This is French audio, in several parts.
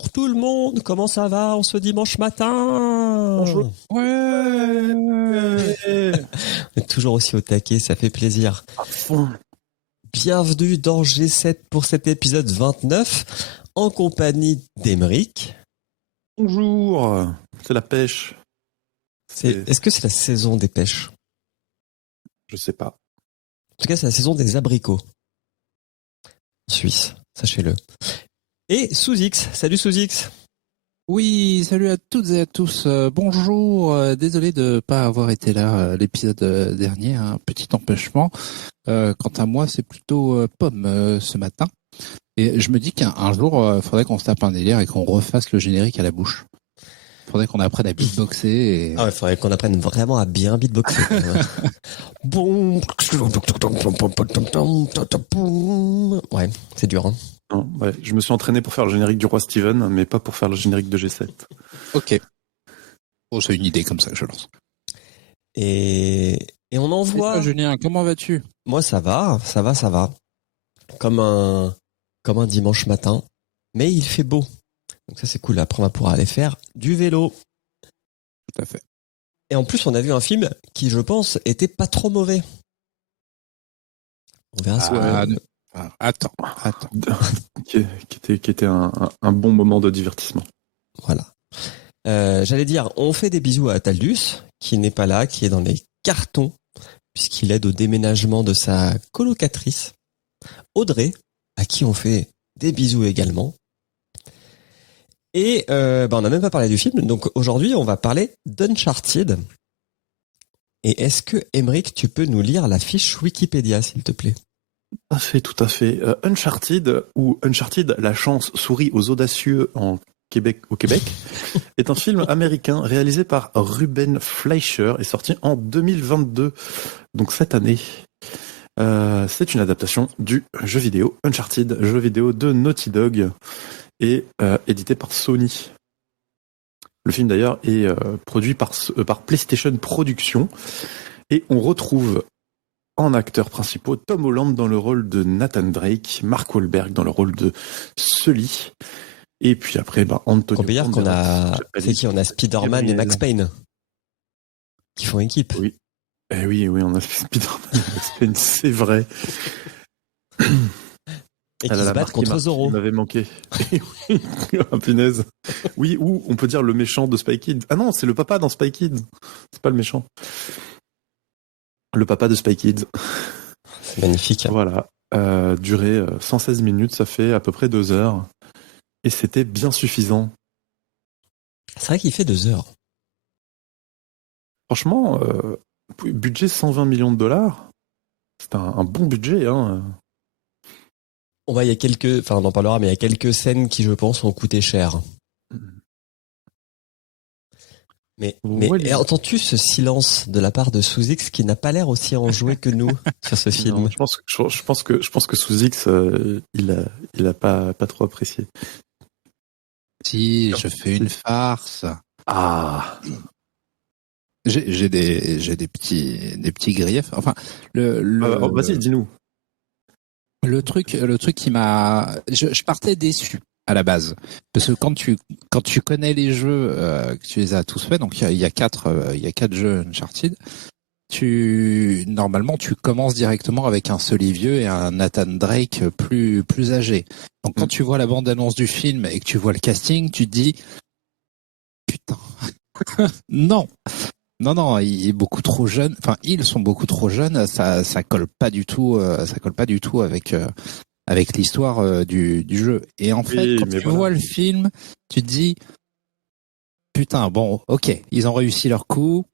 Bonjour tout le monde, comment ça va en ce dimanche matin? Bonjour. Ouais. On est toujours aussi au taquet, ça fait plaisir. À fond. Bienvenue dans G7 pour cet épisode 29, en compagnie d'Emeric. Bonjour. C'est la pêche. Est-ce que c'est la saison des pêches? Je sais pas. En tout cas, c'est la saison des abricots. En Suisse, sachez-le. Et Sous-X, salut Sous-X. Oui, salut à toutes et à tous. Bonjour, désolé de pas avoir été là l'épisode dernier, un petit empêchement. Quant à moi, c'est plutôt pomme ce matin. Et je me dis qu'un jour, faudrait qu'on se tape un délire et qu'on refasse le générique à la bouche. Faudrait qu'on apprenne à beatboxer. Et... Ah ouais, faudrait qu'on apprenne vraiment à bien beatboxer. Bon. Ouais, c'est dur, hein. Non, ouais, je me suis entraîné pour faire le générique du Roi Steven, mais pas pour faire le générique de G7. Ok. Oh, c'est une idée comme ça que je lance. Et on envoie. Et toi, Julien, comment vas-tu? Moi, ça va. Comme un dimanche matin. Mais il fait beau. Donc ça, c'est cool. Après, on va pouvoir aller faire du vélo. Tout à fait. Et en plus, on a vu un film qui, je pense, était pas trop mauvais. On verra ce que... Attends. qui était un bon moment de divertissement. Voilà. J'allais dire, on fait des bisous à Taldus, qui n'est pas là, qui est dans les cartons, puisqu'il aide au déménagement de sa colocatrice, Audrey, à qui on fait des bisous également. Et on n'a même pas parlé du film, donc aujourd'hui, on va parler d'Uncharted. Et est-ce que, Emeric, tu peux nous lire la fiche Wikipédia, s'il te plaît? Tout à fait. Uncharted, ou Uncharted, la chance sourit aux audacieux au Québec, est un film américain réalisé par Ruben Fleischer et sorti en 2022, donc cette année. C'est une adaptation du jeu vidéo Uncharted, jeu vidéo de Naughty Dog et édité par Sony. Le film d'ailleurs est produit par PlayStation Productions et on retrouve en acteurs principaux Tom Holland dans le rôle de Nathan Drake, Mark Wahlberg dans le rôle de Sully, et puis après Antonio Banderas. On a Spider-Man et Max Payne qui font équipe. Oui. Oui, on a Spider-Man et Max Payne, c'est vrai. Et qui se battent contre Zorro. Il m'avait manqué. Ah, punaise. Oui, ou on peut dire le méchant de Spy Kids. Ah non, c'est le papa dans Spy Kids. C'est pas le méchant. Le papa de Spy Kids. C'est magnifique. Voilà. Durée 116 minutes, ça fait à peu près 2 heures. Et c'était bien suffisant. C'est vrai qu'il fait 2 heures. Franchement, budget 120 millions de dollars. C'est un bon budget, hein. On en parlera, mais il y a quelques scènes qui, je pense, ont coûté cher. Mais entends-tu ce silence de la part de Sous-X qui n'a pas l'air aussi enjoué que nous sur ce film? Non, je pense que Sous-X, il a pas trop apprécié. Si, je fais une farce. Ah. J'ai des petits griefs. Enfin, vas-y, dis-nous. Le truc qui m'a, je partais déçu à la base, parce que quand tu connais les jeux, que tu les as tous faits, donc il y a 4 jeux Uncharted, normalement tu commences directement avec un Sully vieux et un Nathan Drake plus âgé. Donc quand tu vois la bande-annonce du film et que tu vois le casting, tu te dis putain. Non, il est beaucoup trop jeune. Enfin, ils sont beaucoup trop jeunes. Ça colle pas du tout. Avec l'histoire du jeu. Et en fait, quand tu vois le film, tu te dis putain, bon, ok, ils ont réussi leur coup.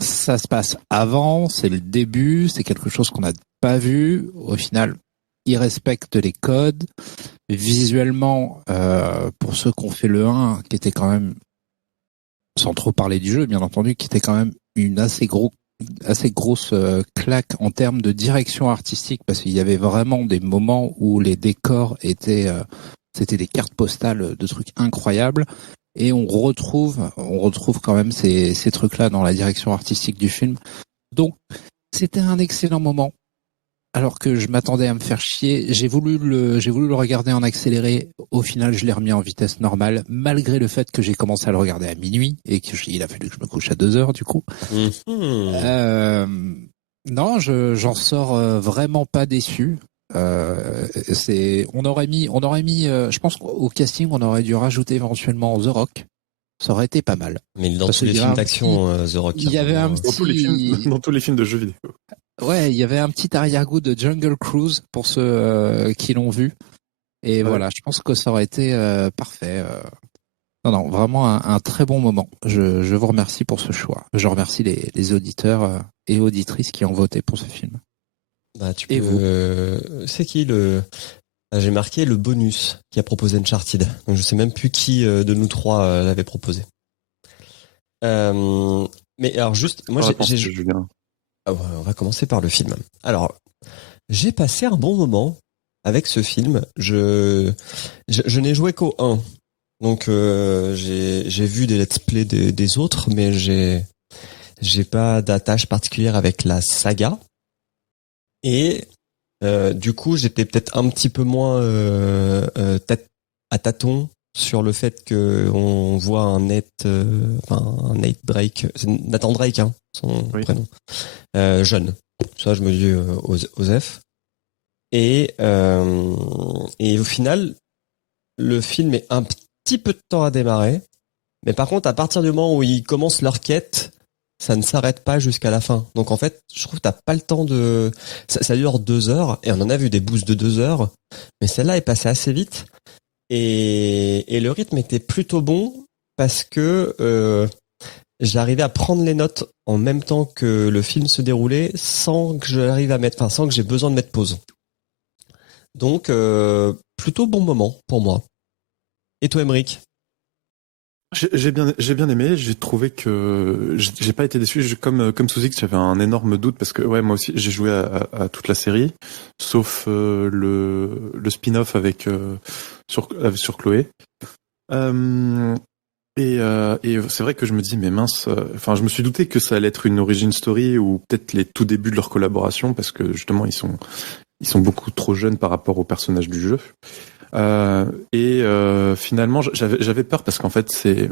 Ça se passe avant, c'est le début, c'est quelque chose qu'on n'a pas vu. Au final, ils respectent les codes. Visuellement, pour ceux qui ont fait le 1, qui était quand même, sans trop parler du jeu, bien entendu, qui était quand même une assez grosse claque en termes de direction artistique, parce qu'il y avait vraiment des moments où les décors c'était des cartes postales de trucs incroyables, et on retrouve quand même ces trucs-là dans la direction artistique du film. Donc, c'était un excellent moment. alors que je m'attendais à me faire chier. J'ai voulu le regarder en accéléré. Au final, je l'ai remis en vitesse normale, malgré le fait que j'ai commencé à le regarder à minuit et qu'il a fallu que je me couche à 2h du coup. Non, j'en sors vraiment pas déçu. On aurait mis, je pense qu'au casting, on aurait dû rajouter éventuellement The Rock. Ça aurait été pas mal. Mais dans tous les films d'action, The Rock. Il y avait un petit... Dans tous les films de jeux vidéo. Ouais, il y avait un petit arrière-goût de Jungle Cruise pour ceux qui l'ont vu. Et voilà, je pense que ça aurait été parfait. Non, vraiment un très bon moment. Je vous remercie pour ce choix. Je remercie les auditeurs et auditrices qui ont voté pour ce film. Bah, et vous c'est qui le... J'ai marqué le bonus qui a proposé Uncharted. Donc je sais même plus qui de nous trois l'avait proposé. Mais alors juste, moi j'ai Julien. Ah ouais, on va commencer par le film. Alors, j'ai passé un bon moment avec ce film. Je n'ai joué qu'au 1. Donc j'ai vu des let's play des autres, mais j'ai pas d'attache particulière avec la saga. Et du coup, j'étais peut-être un petit peu moins à tâtons sur le fait que on voit un Nate Drake, c'est Nathan Drake, hein, son prénom, jeune. Ça, je me dis Osef. Et au final, le film est un petit peu de temps à démarrer, mais par contre, à partir du moment où ils commencent leur quête, ça ne s'arrête pas jusqu'à la fin. Donc en fait, je trouve que t'as pas le temps de... Ça dure 2 heures, et on en a vu des boosts de 2 heures, mais celle-là est passée assez vite. Et le rythme était plutôt bon, parce que j'arrivais à prendre les notes en même temps que le film se déroulait, sans que sans que j'ai besoin de mettre pause. Donc, plutôt bon moment pour moi. Et toi, Emeric ? J'ai bien aimé. J'ai trouvé que j'ai pas été déçu. Comme sous X, j'avais un énorme doute parce que moi aussi j'ai joué à toute la série, sauf le spin-off sur Chloé. Et c'est vrai que je me dis mais mince. Enfin, je me suis douté que ça allait être une origin story ou peut-être les tout débuts de leur collaboration parce que justement ils sont beaucoup trop jeunes par rapport aux personnages du jeu. Finalement, j'avais peur parce qu'en fait, c'est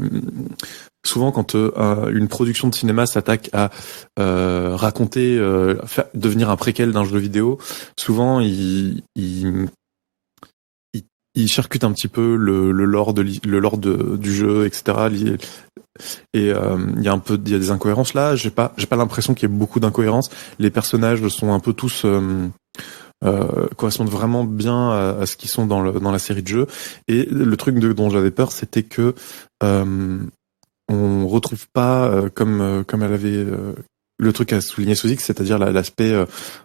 souvent quand une production de cinéma s'attaque à raconter, devenir un préquel d'un jeu vidéo, souvent il charcute un petit peu le lore du jeu, etc. Et il y a des incohérences là. J'ai pas l'impression qu'il y ait beaucoup d'incohérences. Les personnages sont un peu tous correspondent vraiment bien à ce qu'ils sont dans la série de jeux. Et le truc dont j'avais peur, c'était que on retrouve pas comme elle avait le truc à souligner sous X, c'est-à-dire l'aspect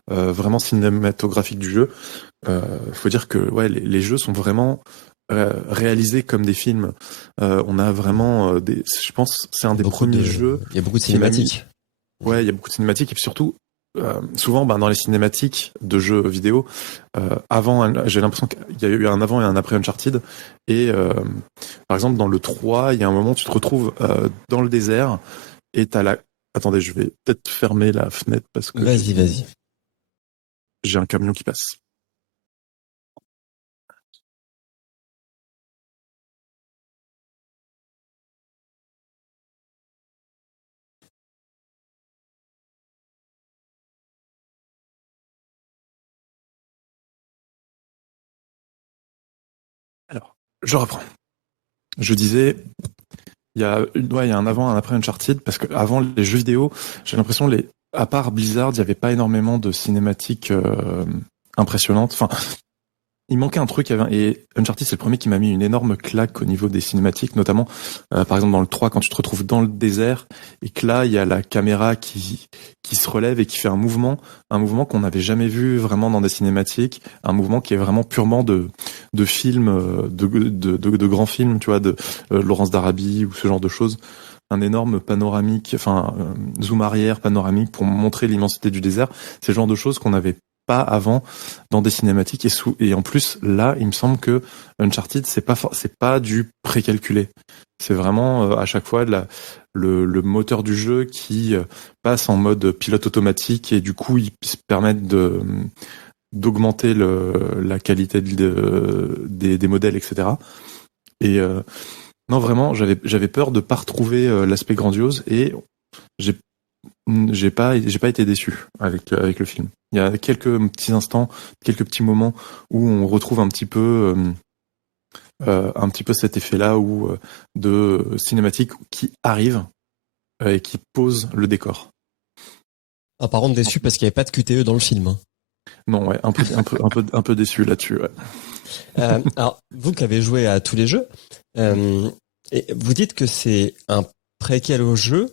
vraiment cinématographique du jeu. Faut dire que les jeux sont vraiment réalisés comme des films. On a vraiment je pense c'est un des premiers jeux. Il y a beaucoup de cinématiques. Ouais, il y a beaucoup de cinématiques et puis surtout souvent dans les cinématiques de jeux vidéo j'ai l'impression qu'il y a eu un avant et un après Uncharted et par exemple dans le 3 il y a un moment où tu te retrouves dans le désert et attendez, je vais peut-être fermer la fenêtre parce que vas-y, j'ai un camion qui passe. Alors, je reprends. Je disais, il y a un avant et un après Uncharted, parce que avant les jeux vidéo, j'ai l'impression à part Blizzard, il n'y avait pas énormément de cinématiques impressionnantes. Enfin, il manquait un truc, et Uncharted c'est le premier qui m'a mis une énorme claque au niveau des cinématiques, notamment par exemple dans le 3 quand tu te retrouves dans le désert et que là il y a la caméra qui se relève et qui fait un mouvement qu'on n'avait jamais vu vraiment dans des cinématiques, un mouvement qui est vraiment purement de films, de grands films, tu vois, de Laurence d'Arabie ou ce genre de choses. Un énorme panoramique, zoom arrière panoramique pour montrer l'immensité du désert. C'est le genre de choses qu'on n'avait pas avant dans des cinématiques et en plus là il me semble que Uncharted c'est pas du précalculé, c'est vraiment à chaque fois le moteur du jeu qui passe en mode pilote automatique et du coup ils se permettent d'augmenter la qualité des modèles, etc. Et non, vraiment, j'avais peur de pas retrouver l'aspect grandiose et j'ai pas été déçu avec le film. Il y a quelques petits instants, quelques petits moments où on retrouve un petit peu cet effet-là de cinématique qui arrive et qui pose le décor. Ah, par contre, déçu parce qu'il n'y avait pas de QTE dans le film. Hein. Non, ouais, un peu déçu là-dessus. Ouais. Alors, vous qui avez joué à tous les jeux, et vous dites que c'est un préquel au jeu.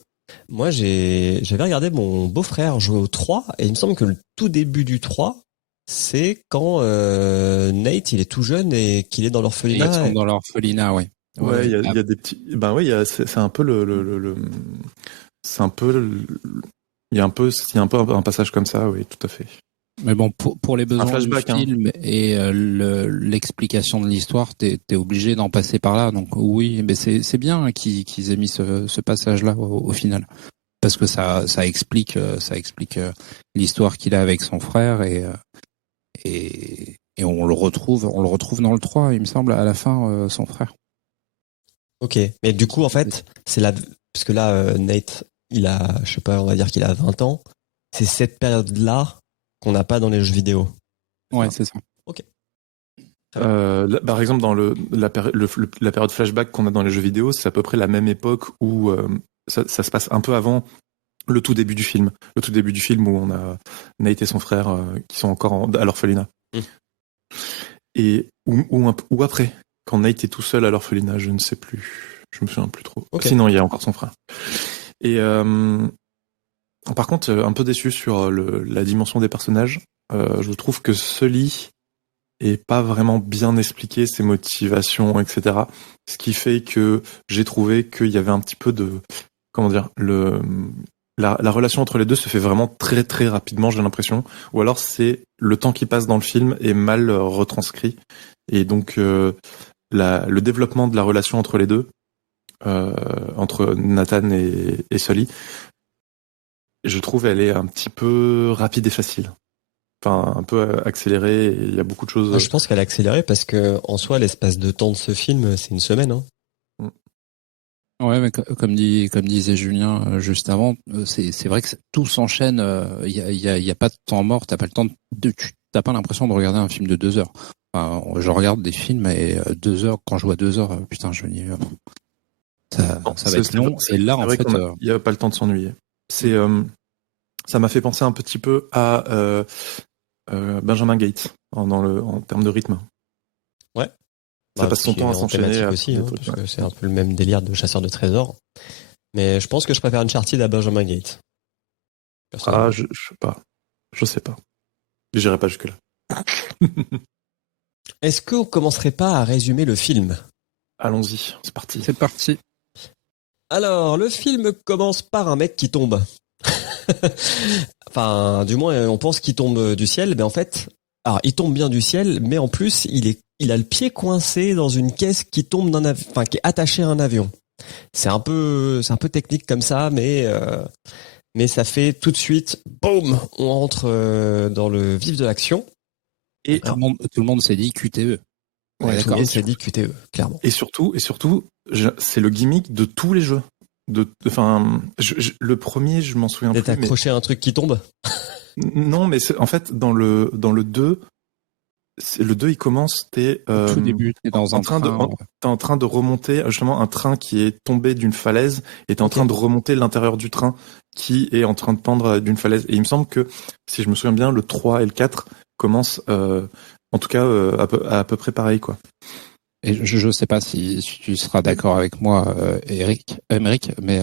Moi, j'avais regardé mon beau-frère jouer au 3, et il me semble que le tout début du 3, c'est quand Nate, il est tout jeune et qu'il est dans l'orphelinat. Ils sont dans l'orphelinat, oui. Ouais, il y a des petits. Ben oui, c'est un peu c'est un peu il y a un peu un passage comme ça, oui, tout à fait. Mais bon, pour les besoins du film et l'explication de l'histoire, t'es obligé d'en passer par là. Donc oui, mais c'est bien qu'ils aient mis ce passage-là au final, parce que ça explique l'histoire qu'il a avec son frère et on le retrouve dans le 3, il me semble, à la fin, son frère. Ok, mais du coup en fait, c'est là, parce que là Nate, il a, je sais pas, on va dire qu'il a 20 ans. C'est cette période-là qu'on n'a pas dans les jeux vidéo. Ouais, c'est ça. Ok. Par exemple, dans la période flashback qu'on a dans les jeux vidéo, c'est à peu près la même époque où ça se passe un peu avant le tout début du film. Le tout début du film où on a Nate et son frère qui sont encore à l'orphelinat. Et ou après, quand Nate est tout seul à l'orphelinat, je ne sais plus. Je me souviens plus trop. Okay. Sinon, il y a encore son frère. Et par contre, un peu déçu sur la dimension des personnages. Je trouve que Sully est pas vraiment bien expliqué, ses motivations, etc. Ce qui fait que j'ai trouvé qu'il y avait un petit peu de... Comment dire, la relation entre les deux se fait vraiment très très rapidement, j'ai l'impression. Ou alors c'est le temps qui passe dans le film est mal retranscrit. Et donc le développement de la relation entre les deux, entre Nathan et Sully, je trouve elle est un petit peu rapide et facile. Enfin, un peu accélérée, et il y a beaucoup de choses... Je pense qu'elle a accéléré parce que en soi, l'espace de temps de ce film, c'est une semaine. Hein. Ouais, mais comme disait Julien juste avant, c'est vrai que tout s'enchaîne. Il y a pas de temps mort. T'as pas le temps t'as pas l'impression de regarder un film de 2 heures. Enfin, je regarde des films et 2 heures, quand je vois 2 heures, putain, je me dis ça va être long. Et là, en fait, il y a pas le temps de s'ennuyer. C'est ça m'a fait penser un petit peu à Benjamin Gates en termes de rythme. Ouais. Ça passe son temps à s'enchaîner aussi, parce que c'est un peu le même délire de chasseur de trésors. Mais je pense que je préfère Uncharted à Benjamin Gates. Ah, je sais pas. Je sais pas. J'irai pas jusque-là. Est-ce qu'on commencerait pas à résumer le film ? Allons-y, c'est parti. C'est parti. Alors, le film commence par un mec qui tombe. Enfin, du moins, on pense qu'il tombe du ciel, mais en fait, alors il tombe bien du ciel, mais en plus, il a le pied coincé dans une caisse qui tombe qui est attachée à un avion. C'est un peu technique comme ça, mais ça fait tout de suite, boum, on rentre dans le vif de l'action. Et tout le monde s'est dit QTE. Ouais, tout le monde s'est dit QTE, clairement. Et surtout, c'est le gimmick de tous les jeux. Le premier, je m'en souviens plus. D'être accroché à un truc qui tombe. Non, mais en fait, dans le 2, le 2, il commence, tout début, t'es dans un train. T'es en train de remonter, justement, un train qui est tombé d'une falaise, et t'es en train de remonter l'intérieur du train qui est en train de pendre d'une falaise. Et il me semble que, si je me souviens bien, le 3 et le 4 commencent, en tout cas, à peu près pareil, quoi. Et je sais pas si tu seras d'accord avec moi, Émeric, mais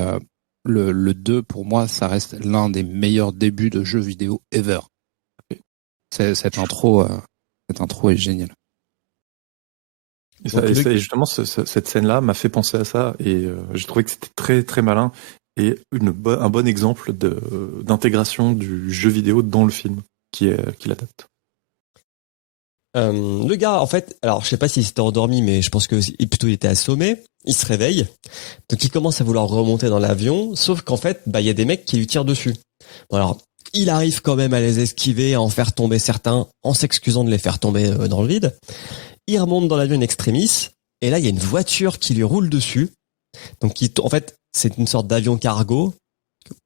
le 2, pour moi, ça reste l'un des meilleurs débuts de jeux vidéo ever. Cette intro est géniale. Et justement, cette scène-là m'a fait penser à ça, et j'ai trouvé que c'était très très malin, et un bon exemple d'intégration du jeu vidéo dans le film, qui l'adapte. Le gars, en fait, alors je sais pas s'il s'était endormi, mais je pense que plutôt il était assommé. Il se réveille, donc il commence à vouloir remonter dans l'avion, sauf qu'en fait, il y a des mecs qui lui tirent dessus. Bon alors, il arrive quand même à les esquiver, à en faire tomber certains, en s'excusant de les faire tomber dans le vide. Il remonte dans l'avion in extremis, et là il y a une voiture qui lui roule dessus. Donc en fait, c'est une sorte d'avion cargo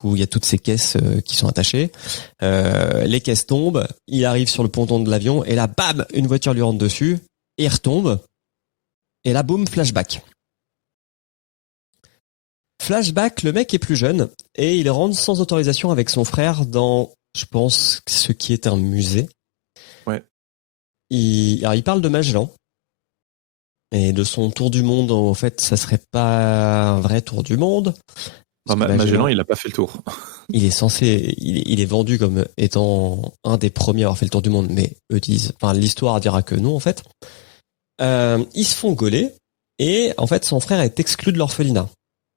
où il y a toutes ces caisses qui sont attachées. Les caisses tombent, il arrive sur le ponton de l'avion, et là, bam, une voiture lui rentre dessus, et il retombe. Et là, boum, flashback. Flashback, le mec est plus jeune, et il rentre sans autorisation avec son frère dans, je pense, ce qui est un musée. Ouais. Alors, il parle de Magellan. Et de son tour du monde, en fait, ça serait pas un vrai tour du monde. Magellan, il a pas fait le tour. Il est censé, il est vendu comme étant un des premiers à avoir fait le tour du monde, mais eux disent, enfin, l'histoire dira que non, en fait. Ils se font gauler, et en fait, son frère est exclu de l'orphelinat.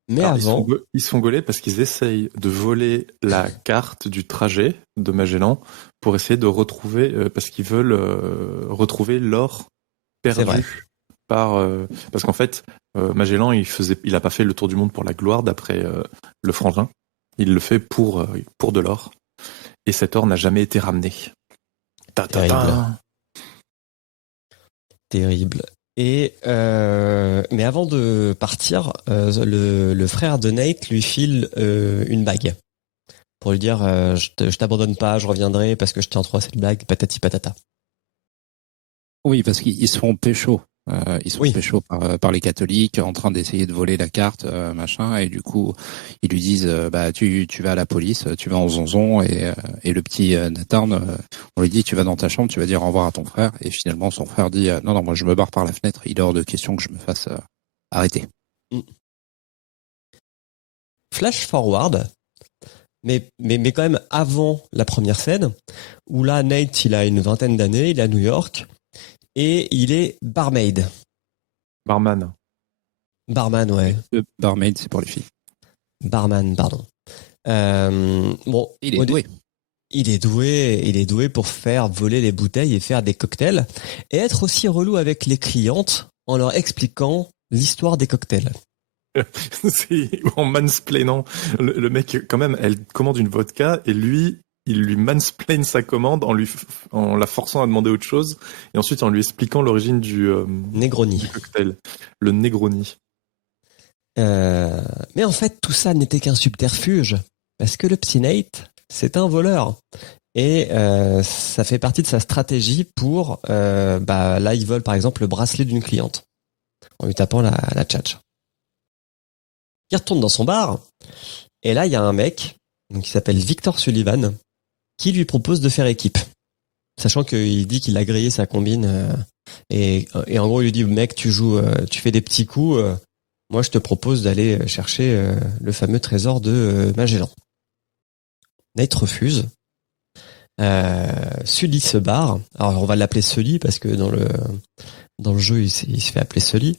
Mais avant. Ils se font gauler parce qu'ils essayent de voler la carte du trajet de Magellan pour essayer de retrouver, parce qu'ils veulent retrouver l'or perdu. Parce qu'en fait, Magellan, il a pas fait le tour du monde pour la gloire, d'après le frangin. Il le fait pour de l'or. Et cet or n'a jamais été ramené. Terrible. Et mais avant de partir, le frère de Nate lui file une bague pour lui dire je t'abandonne pas, je reviendrai parce que je tiens trop à cette blague, patati patata. Oui, parce qu'ils se font pécho. Ils sont pécho par les catholiques en train d'essayer de voler la carte, machin, et du coup ils lui disent tu vas à la police, tu vas en zonzon, et le petit Nathan, on lui dit tu vas dans ta chambre, tu vas dire au revoir à ton frère, et finalement son frère dit non moi je me barre par la fenêtre, il est hors de question que je me fasse arrêter. Flash forward, mais quand même avant la première scène où là Nate il a une vingtaine d'années, il est à New York. Et il est barmaid. Barman, ouais. Barmaid, c'est pour les filles. Barman, pardon. Bon, il est doué. Il est doué pour faire voler les bouteilles et faire des cocktails. Et être aussi relou avec les clientes en leur expliquant l'histoire des cocktails. C'est en mansplainant. Le mec, quand même, elle commande une vodka et lui... Il lui mansplain sa commande en la forçant à demander autre chose et ensuite en lui expliquant l'origine du Negroni. Du cocktail, le Negroni. Mais en fait, tout ça n'était qu'un subterfuge parce que le petit Nate, c'est un voleur et ça fait partie de sa stratégie pour là il vole par exemple le bracelet d'une cliente en lui tapant la tchatch. Il retourne dans son bar et là il y a un mec qui s'appelle Victor Sullivan qui lui propose de faire équipe. Sachant qu'il dit qu'il a grillé sa combine et en gros il lui dit mec tu joues, tu fais des petits coups, moi je te propose d'aller chercher le fameux trésor de Magellan. Nate refuse. Sully se barre. Alors on va l'appeler Sully parce que dans le jeu il se fait appeler Sully.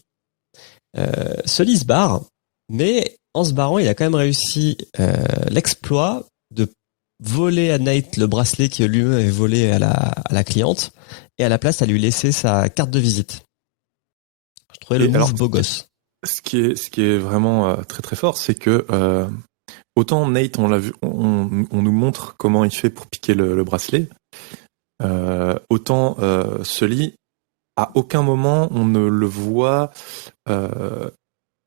Sully se barre, mais en se barrant il a quand même réussi l'exploit de voler à Nate le bracelet qui lui-même avait volé à la cliente et à la place à lui laisser sa carte de visite. Je trouvais le move beau gosse. Ce qui est vraiment très très fort, c'est que autant Nate, on l'a vu, on nous montre comment il fait pour piquer le bracelet, autant Sully, à aucun moment on ne le voit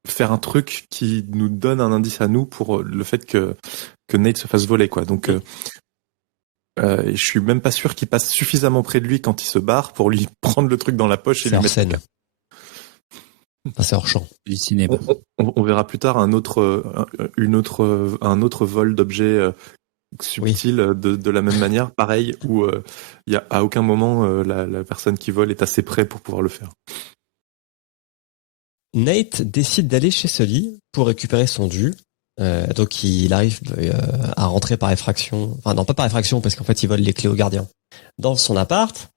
faire un truc qui nous donne un indice à nous pour le fait que Nate se fasse voler, quoi. Donc, je suis même pas sûr qu'il passe suffisamment près de lui quand il se barre pour lui prendre le truc dans la poche et lui mettre. Scène. Enfin, c'est hors champ. Du cinéma. On verra plus tard un autre vol d'objets subtil de la même manière, pareil, où il y a à aucun moment la personne qui vole est assez près pour pouvoir le faire. Nate décide d'aller chez Sully pour récupérer son dû. Donc il arrive à rentrer par effraction, enfin non pas par effraction parce qu'en fait il vole les clés au gardien dans son appart.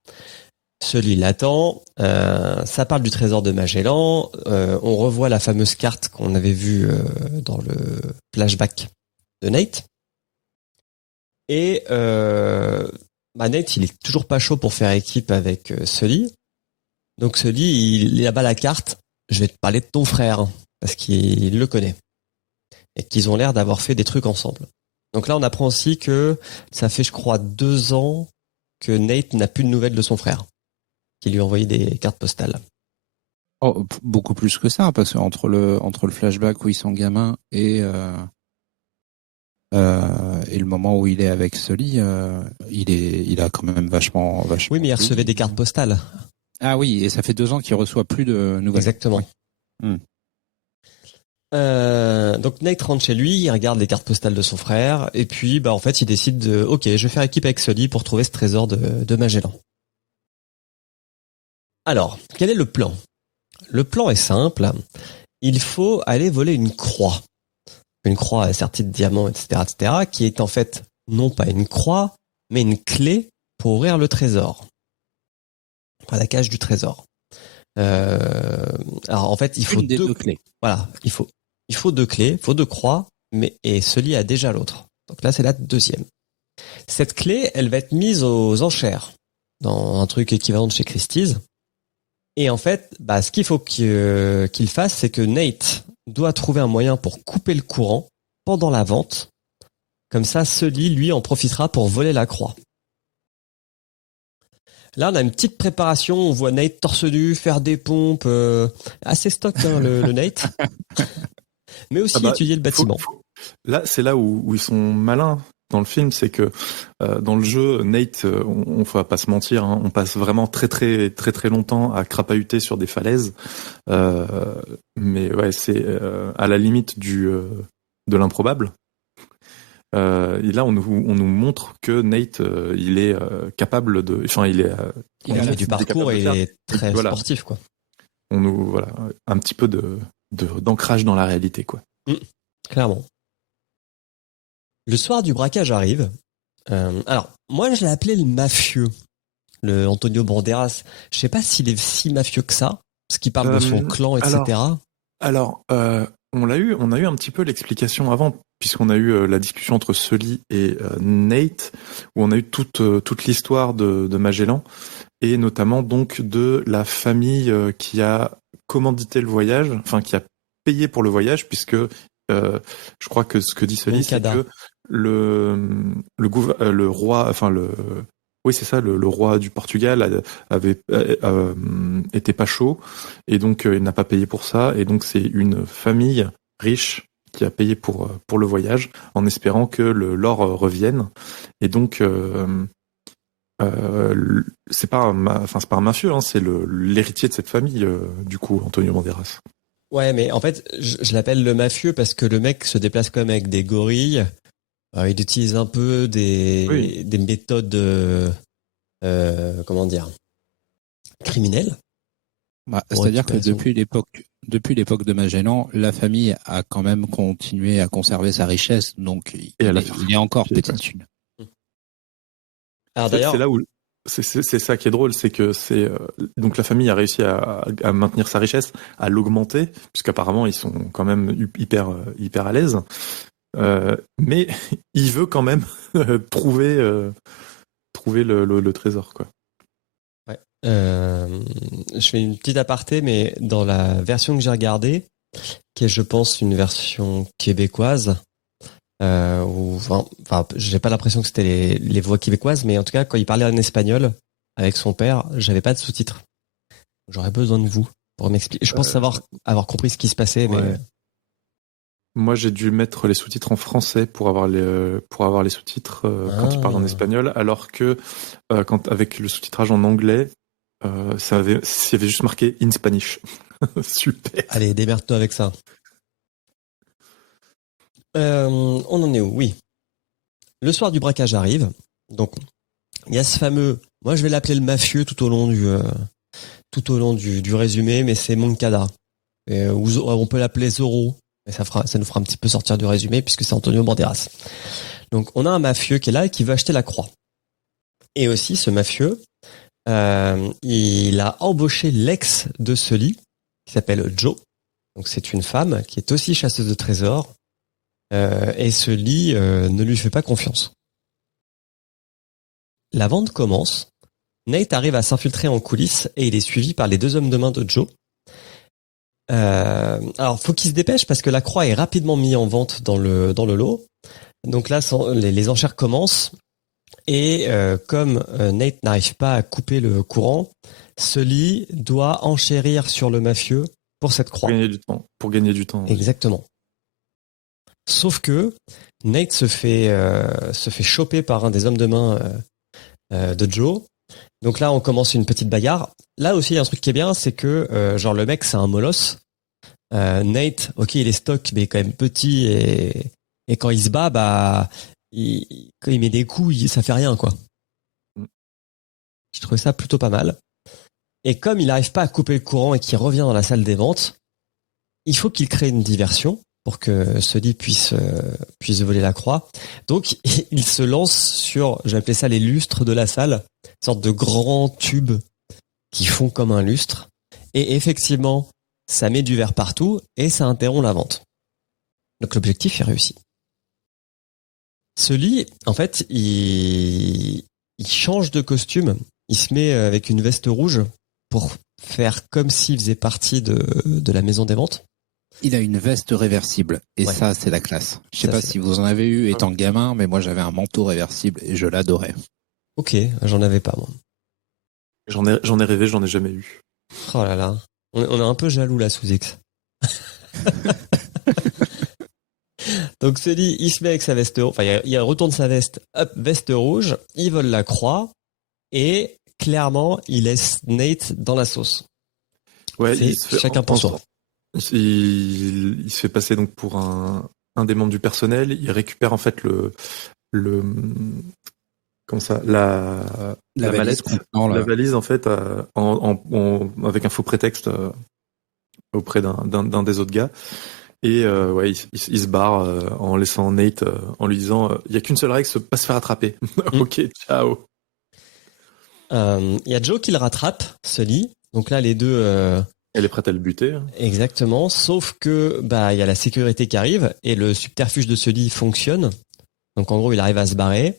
Sully l'attend, ça parle du trésor de Magellan, on revoit la fameuse carte qu'on avait vue dans le flashback de Nate. Et Nate, il est toujours pas chaud pour faire équipe avec Sully. Donc Sully, il abat la carte. Je vais te parler de ton frère parce qu'il le connaît et qu'ils ont l'air d'avoir fait des trucs ensemble. Donc là, on apprend aussi que ça fait, je crois, 2 ans que Nate n'a plus de nouvelles de son frère, qui lui a envoyé des cartes postales. Oh, beaucoup plus que ça, parce qu'entre le flashback où ils sont gamins et le moment où il est avec Sully, il a quand même vachement. Oui, mais il recevait des cartes postales. Ah oui, et ça fait 2 ans qu'il reçoit plus de nouvelles. Exactement. Oui. Donc Nate rentre chez lui, il regarde les cartes postales de son frère, et puis en fait il décide de ok, je vais faire équipe avec Sully pour trouver ce trésor de Magellan. Alors, quel est le plan ? Le plan est simple. Il faut aller voler une croix assertie de diamants, etc., etc., qui est en fait non pas une croix, mais une clé pour ouvrir le trésor. Enfin, la cage du trésor. Alors en fait, il faut deux clés. Voilà, il faut 2 clés, il faut 2 croix, et Sully a déjà l'autre. Donc là, c'est la deuxième. Cette clé, elle va être mise aux enchères dans un truc équivalent de chez Christie's. Et en fait, ce qu'il faut qu'il fasse, c'est que Nate doit trouver un moyen pour couper le courant pendant la vente. Comme ça, Sully, lui, en profitera pour voler la croix. Là, on a une petite préparation. On voit Nate torse nu, faire des pompes. Assez stock, le Nate. Mais aussi étudier le bâtiment. Là, c'est là où ils sont malins dans le film, c'est que dans le jeu, Nate, on va pas se mentir, hein, on passe vraiment très très très très longtemps à crapahuter sur des falaises, mais ouais, c'est à la limite de l'improbable. Et là, on nous montre que Nate, il est capable de, enfin, il a fait du parcours et il est très sportif, quoi. On nous un petit peu d'ancrage dans la réalité, quoi. Clairement. Le soir du braquage arrive. Alors, moi, je l'ai appelé le mafieux, le Antonio Banderas. Je sais pas s'il est si mafieux que ça, parce qu'il parle de son clan, etc. Alors, on a eu un petit peu l'explication avant, puisqu'on a eu la discussion entre Sully et Nate, où on a eu toute l'histoire de Magellan, et notamment donc de la famille qui a commandité le voyage, enfin qui a payé pour le voyage, puisque je crois que ce que dit Sully, c'est que le roi, enfin oui, c'est ça, le roi du Portugal était pas chaud, et donc il n'a pas payé pour ça, et donc c'est une famille riche qui a payé pour le voyage, en espérant que l'or revienne. Et donc c'est pas un mafieux, hein, c'est l'héritier de cette famille, du coup, Antonio Banderas. Ouais, mais en fait, je l'appelle le mafieux parce que le mec se déplace quand même avec des gorilles. Il utilise un peu des méthodes, comment dire, criminelles. C'est-à-dire que depuis l'époque de Magellan, la famille a quand même continué à conserver sa richesse, donc il est encore petite thune. Alors d'ailleurs, c'est là où c'est ça qui est drôle, c'est que donc la famille a réussi à maintenir sa richesse, à l'augmenter, puisqu'apparemment ils sont quand même hyper à l'aise. Mais il veut quand même trouver le trésor, quoi. Ouais. Je fais une petite aparté, mais dans la version que j'ai regardée, qui est, je pense, une version québécoise, j'ai pas l'impression que c'était les voix québécoises, mais en tout cas, quand il parlait en espagnol avec son père, j'avais pas de sous-titres. J'aurais besoin de vous pour m'expliquer. Je pense avoir compris ce qui se passait, mais moi, j'ai dû mettre les sous-titres en français pour avoir les sous-titres quand il parle en espagnol, alors que avec le sous-titrage en anglais, s'il y avait juste marqué in Spanish. Super. Allez, démerde-toi avec ça. On en est où ? Oui. Le soir du braquage arrive. Donc, il y a ce fameux... Moi, je vais l'appeler le mafieux tout au long du résumé, mais c'est Moncada. On peut l'appeler Zorro. Mais ça nous fera un petit peu sortir du résumé, puisque c'est Antonio Banderas. Donc, on a un mafieux qui est là et qui veut acheter la croix. Et aussi, ce mafieux, il a embauché l'ex de Sully, qui s'appelle Jo. Donc, c'est une femme qui est aussi chasseuse de trésors. Et Sully ne lui fait pas confiance. la vente commence. Nate arrive à s'infiltrer en coulisses et il est suivi par les 2 hommes de main de Joe. Alors, faut qu'il se dépêche parce que la croix est rapidement mise en vente dans le lot. Donc là, les enchères commencent. Et comme Nate n'arrive pas à couper le courant, Sully doit enchérir sur le mafieux pour cette croix. Pour gagner du temps. Exactement. Sauf que Nate se fait choper par un des hommes de main de Joe. Donc là, on commence une petite bagarre. Là aussi, il y a un truc qui est bien, c'est que genre le mec, c'est un molosse. Nate, ok, il est stock, mais il est quand même petit et quand il se bat, bah, quand il met des coups, ça fait rien, quoi. Je trouvais ça plutôt pas mal. Et comme il n'arrive pas à couper le courant et qu'il revient dans la salle des ventes, il faut qu'il crée une diversion pour que Sully puisse voler la croix. Donc, il se lance sur, j'ai appelé ça les lustres de la salle, une sorte de grands tubes qui font comme un lustre. Et effectivement, ça met du verre partout et ça interrompt la vente. Donc, l'objectif est réussi. Sully, en fait, il change de costume. Il se met avec une veste rouge pour faire comme s'il faisait partie de la maison des ventes. Il a une veste réversible et Ouais. ça, c'est la classe. Je sais pas si vous en avez eu étant gamin, mais moi j'avais un manteau réversible et je l'adorais. Ok, j'en avais pas moi. J'en ai rêvé, j'en ai jamais eu. Oh là là, on est un peu jaloux là sous X. Donc Sully, il se met avec sa veste rouge, enfin il retourne sa veste, hop, veste rouge, il vole la croix et clairement il laisse Nate dans la sauce. Ouais, chacun pour soi. Il se fait passer donc pour un des membres du personnel. Il récupère en fait comment ça, la mallette, la valise en fait, avec un faux prétexte auprès d'un des autres gars. Et ouais, il se barre en laissant Nate, en lui disant il y a qu'une seule règle, c'est pas se faire attraper. Ok, ciao. Il y a Joe qui le rattrape, Sully. Donc là les deux. Elle est prête à le buter. Exactement, sauf que bah il y a la sécurité qui arrive et le subterfuge de Sully fonctionne. Donc en gros, il arrive à se barrer.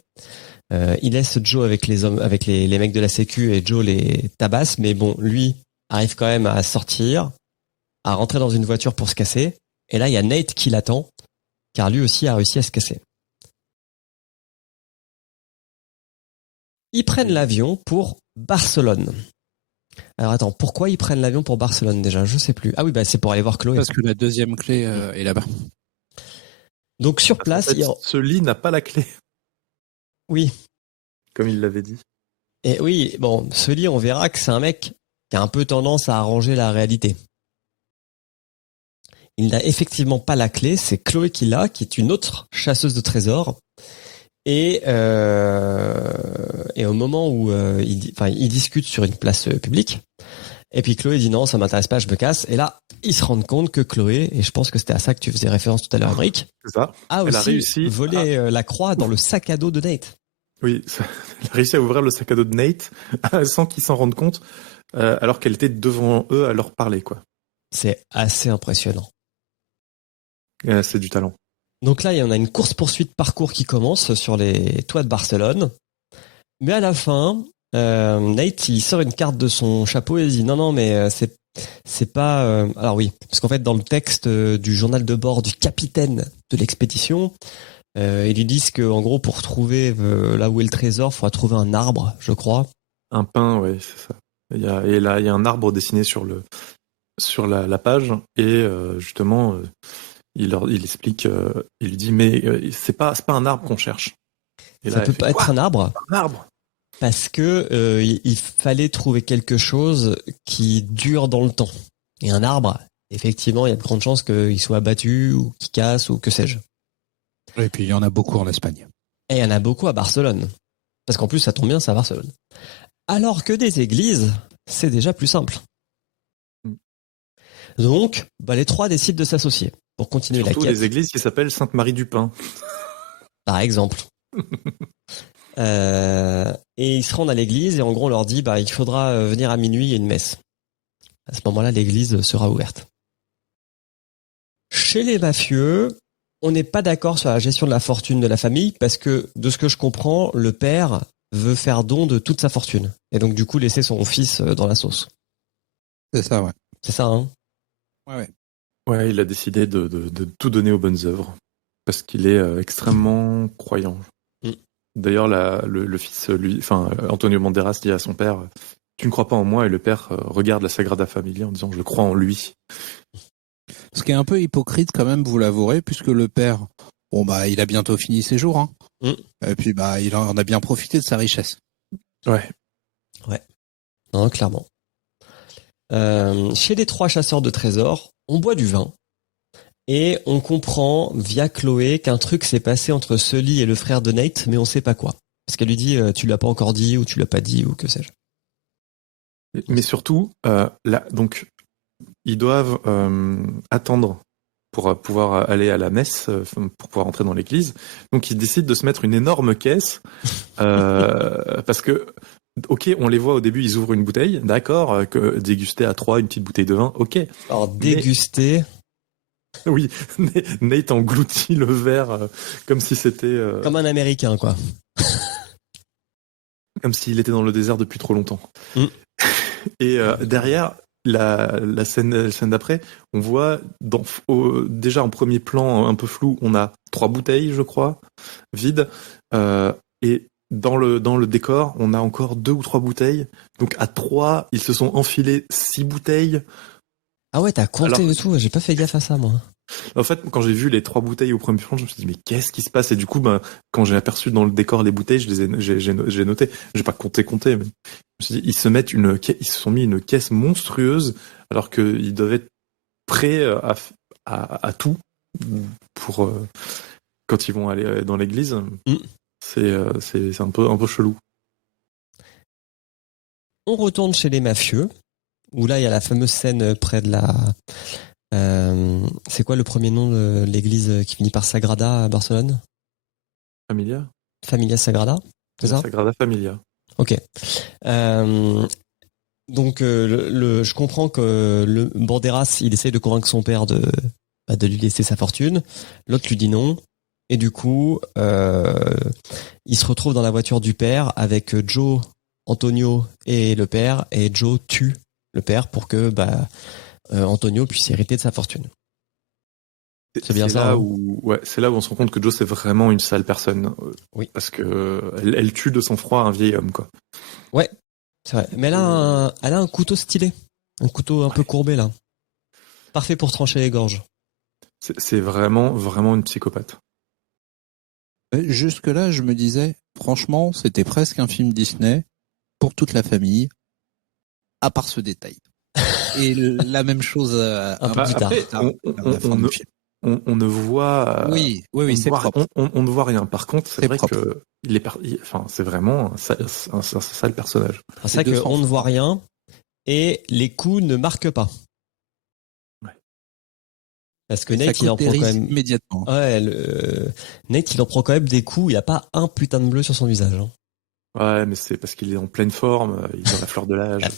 Il laisse Joe avec les hommes, avec les mecs de la sécu et Joe les tabasse, mais bon, lui arrive quand même à sortir, à rentrer dans une voiture pour se casser. Et là, il y a Nate qui l'attend, car lui aussi a réussi à se casser. Ils prennent l'avion pour Barcelone. Alors attends, pourquoi ils prennent l'avion pour Barcelone déjà? Je sais plus. Ah oui, bah c'est pour aller voir Chloé. Parce que la deuxième clé est là-bas. Donc sur place, en fait, Sully n'a pas la clé. Oui. Comme il l'avait dit. Et oui, bon, Sully, on verra que c'est un mec qui a un peu tendance à arranger la réalité. Il n'a effectivement pas la clé, c'est Chloé qui l'a, qui est une autre chasseuse de trésors. Et au moment où ils discutent sur une place publique, et puis Chloé dit non, ça m'intéresse pas, je me casse. Et là, ils se rendent compte que Chloé, et je pense que c'était à ça que tu faisais référence tout à l'heure, Brick, a aussi réussi volé la croix dans le sac à dos de Nate. Oui, elle a réussi à ouvrir le sac à dos de Nate sans qu'ils s'en rendent compte, alors qu'elle était devant eux à leur parler, quoi. C'est assez impressionnant. C'est du talent. Donc là, il y en a une course-poursuite parcours qui commence sur les toits de Barcelone. Mais à la fin, Nate, il sort une carte de son chapeau et il dit non, mais c'est pas... Alors oui, parce qu'en fait, dans le texte du journal de bord du capitaine de l'expédition, ils lui disent que en gros, pour trouver là où est le trésor, il faudra trouver un arbre, je crois. Un pin, ouais, c'est ça. Il y a un arbre dessiné sur la page et justement... Il explique, il lui dit mais c'est pas un arbre qu'on cherche. Et ça peut pas être un arbre. Un arbre. Parce que il fallait trouver quelque chose qui dure dans le temps. Et un arbre, effectivement, il y a de grandes chances qu'il soit abattu ou qu'il casse ou que sais-je. Et puis il y en a beaucoup en Espagne. Et il y en a beaucoup à Barcelone. Parce qu'en plus, ça tombe bien, c'est à Barcelone. Alors que des églises, c'est déjà plus simple. Donc, les trois décident de s'associer. Pour continuer surtout la quête. Les églises qui s'appellent Sainte-Marie-du-Pin. Par exemple. Et ils se rendent à l'église et en gros on leur dit il faudra venir à minuit, il y a une messe. À ce moment-là, l'église sera ouverte. Chez les mafieux, on n'est pas d'accord sur la gestion de la fortune de la famille parce que, de ce que je comprends, le père veut faire don de toute sa fortune. Et donc, du coup, laisser son fils dans la sauce. C'est ça, ouais. C'est ça, hein? Ouais. Ouais, il a décidé de tout donner aux bonnes œuvres. Parce qu'il est extrêmement croyant. D'ailleurs, le fils, Antonio Banderas dit à son père, tu ne crois pas en moi, et le père regarde la Sagrada Familia en disant, je crois en lui. Ce qui est un peu hypocrite quand même, vous l'avouerez, puisque le père, il a bientôt fini ses jours, hein. Et puis, il en a bien profité de sa richesse. Ouais. Non, clairement. Chez les 3 chasseurs de trésors, on boit du vin. Et on comprend via Chloé qu'un truc s'est passé entre Sully et le frère de Nate, mais on sait pas quoi. Parce qu'elle lui dit, tu l'as pas encore dit, ou tu l'as pas dit, ou que sais-je. Mais surtout, donc, ils doivent attendre pour pouvoir aller à la messe, pour pouvoir entrer dans l'église. Donc, ils décident de se mettre une énorme caisse, parce que, ok, on les voit au début, ils ouvrent une bouteille, d'accord, que déguster à 3 une petite bouteille de vin, ok. Alors, déguster... Oui, Nate engloutit le verre comme si c'était... Comme un Américain, quoi. Comme s'il était dans le désert depuis trop longtemps. Et derrière, la scène d'après, on voit déjà en premier plan un peu flou, on a 3 bouteilles, je crois, vides. Et dans le décor, on a encore 2 ou 3 bouteilles. Donc à 3, ils se sont enfilés 6 bouteilles. Ah ouais, t'as compté et tout, j'ai pas fait gaffe à ça, moi. En fait, quand j'ai vu les 3 bouteilles au premier plan, je me suis dit, mais qu'est-ce qui se passe? Et du coup, quand j'ai aperçu dans le décor les bouteilles, j'ai noté. J'ai pas compté, mais je me suis dit, ils se sont mis une caisse monstrueuse, alors qu'ils doivent être prêts à tout pour quand ils vont aller dans l'église. C'est un peu chelou. On retourne chez les mafieux, où là, il y a la fameuse scène près de la... c'est quoi le premier nom de l'église qui finit par Sagrada à Barcelone? Familia Sagrada, c'est ça? Sagrada Familia. Ok. Donc je comprends que le Banderas, il essaye de convaincre son père de lui laisser sa fortune. L'autre lui dit non. Et du coup, il se retrouve dans la voiture du père avec Joe, Antonio et le père. Et Joe tue le père pour que Antonio puisse hériter de sa fortune. C'est bien ça. C'est là où on se rend compte que Joe c'est vraiment une sale personne. Oui. Parce que elle tue de sang-froid un vieil homme, quoi. Ouais, c'est vrai. Mais elle a un couteau stylé, un couteau un peu courbé là, parfait pour trancher les gorges. C'est vraiment une psychopathe. Jusque là, je me disais, franchement, c'était presque un film Disney pour toute la famille, à part ce détail. Et la même chose un peu plus tard. On ne voit. Oui, c'est propre. On ne voit rien. Par contre, c'est vrai propre. C'est vraiment un sale personnage. C'est vrai qu'on ne voit rien et les coups ne marquent pas. Ouais. Parce que Nate, il en prend quand même immédiatement. Ouais, Nate, il en prend quand même des coups. Il a pas un putain de bleu sur son visage. Hein. Ouais, mais c'est parce qu'il est en pleine forme. Il est dans la fleur de l'âge.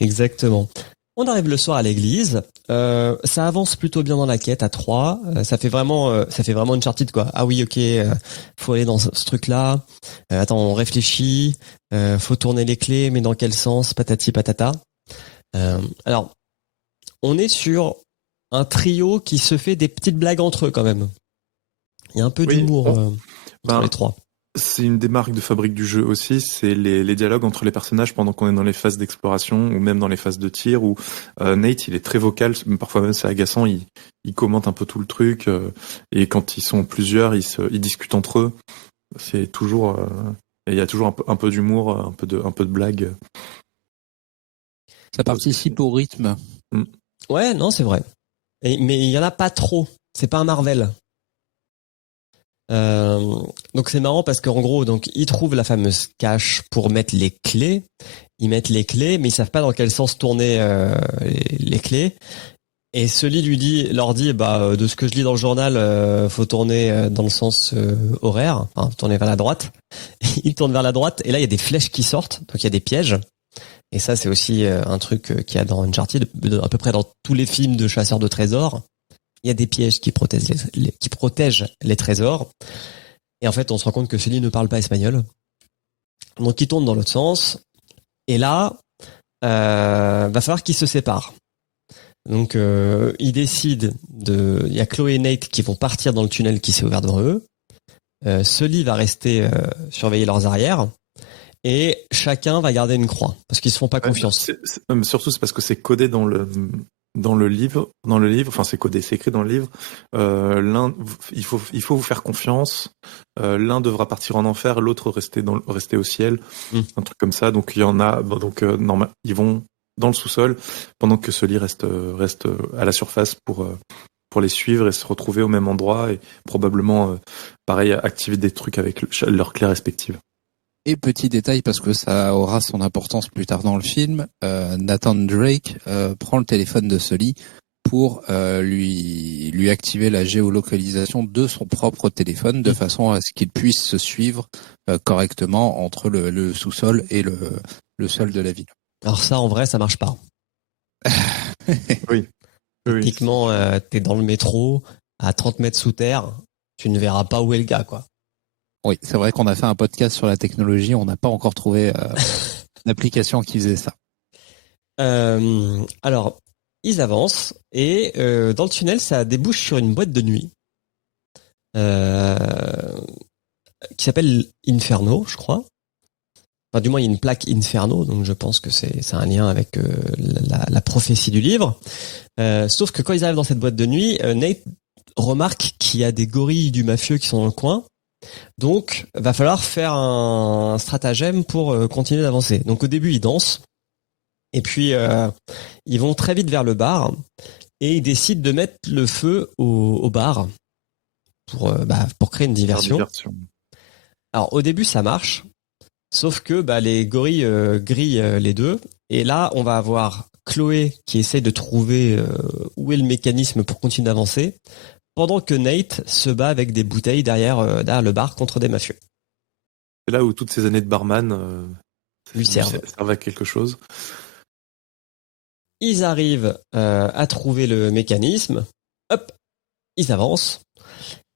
Exactement. On arrive le soir à l'église. Ça avance plutôt bien dans la quête à 3. Ça fait vraiment Uncharted quoi. Ah oui, ok. Faut aller dans ce truc-là. Attends, on réfléchit. Faut tourner les clés, mais dans quel sens? Patati patata. Alors, on est sur un trio qui se fait des petites blagues entre eux quand même. Il y a un peu d'humour entre les 3. C'est une des marques de fabrique du jeu aussi, c'est les dialogues entre les personnages pendant qu'on est dans les phases d'exploration ou même dans les phases de tir où Nate il est très vocal, parfois même c'est agaçant, il commente un peu tout le truc et quand ils sont plusieurs ils discutent entre eux. C'est toujours il y a toujours un peu d'humour, un peu de blague. Ça participe au rythme. Ouais, non, c'est vrai. Mais il y en a pas trop. C'est pas un Marvel. Donc c'est marrant parce qu'en gros, donc ils trouvent la fameuse cache pour mettre les clés. Ils mettent les clés, mais ils savent pas dans quel sens tourner les clés. Et Sully leur dit, de ce que je lis dans le journal, faut tourner dans le sens horaire, enfin tourner vers la droite. Ils tournent vers la droite et là il y a des flèches qui sortent, donc il y a des pièges. Et ça c'est aussi un truc qu'il y a dans Uncharted, à peu près dans tous les films de chasseurs de trésors. Il y a des pièges qui protègent les trésors. Et en fait, on se rend compte que Sully ne parle pas espagnol. Donc ils tournent dans l'autre sens. Et là, va falloir qu'ils se séparent. Donc ils décident il y a Chloé et Nate qui vont partir dans le tunnel qui s'est ouvert devant eux. Sully va rester surveiller leurs arrières. Et chacun va garder une croix parce qu'ils se font pas confiance. Surtout c'est parce que c'est codé dans le livre, enfin c'est codé, c'est écrit dans le livre. Il faut vous faire confiance. L'un devra partir en enfer, l'autre rester au ciel, un truc comme ça. Donc il y en a. Donc normal, ils vont dans le sous-sol pendant que Sully reste à la surface pour les suivre et se retrouver au même endroit et probablement pareil activer des trucs avec leurs clés respectives. Et petit détail, parce que ça aura son importance plus tard dans le film, Nathan Drake prend le téléphone de Sully pour lui activer la géolocalisation de son propre téléphone de façon à ce qu'il puisse se suivre correctement entre le sous-sol et le sol de la ville. Alors ça, en vrai, ça marche pas. Oui. Techniquement, t'es dans le métro, à 30 mètres sous terre, tu ne verras pas où est le gars, quoi. Oui, c'est vrai qu'on a fait un podcast sur la technologie, on n'a pas encore trouvé une application qui faisait ça. Alors, ils avancent et dans le tunnel, ça débouche sur une boîte de nuit qui s'appelle Inferno, je crois. Enfin, du moins, il y a une plaque Inferno, donc je pense que c'est un lien avec la prophétie du livre. Sauf que quand ils arrivent dans cette boîte de nuit, Nate remarque qu'il y a des gorilles du mafieux qui sont dans le coin. Donc, va falloir faire un stratagème pour continuer d'avancer. Donc, au début, ils dansent. Et puis, ils vont très vite vers le bar. Et ils décident de mettre le feu au bar pour créer une diversion. Alors, au début, ça marche. Sauf que les gorilles grillent les deux. Et là, on va avoir Chloé qui essaye de trouver où est le mécanisme pour continuer d'avancer, pendant que Nate se bat avec des bouteilles derrière le bar contre des mafieux. C'est là où toutes ces années de barman lui servent à quelque chose. Ils arrivent à trouver le mécanisme. Hop, ils avancent.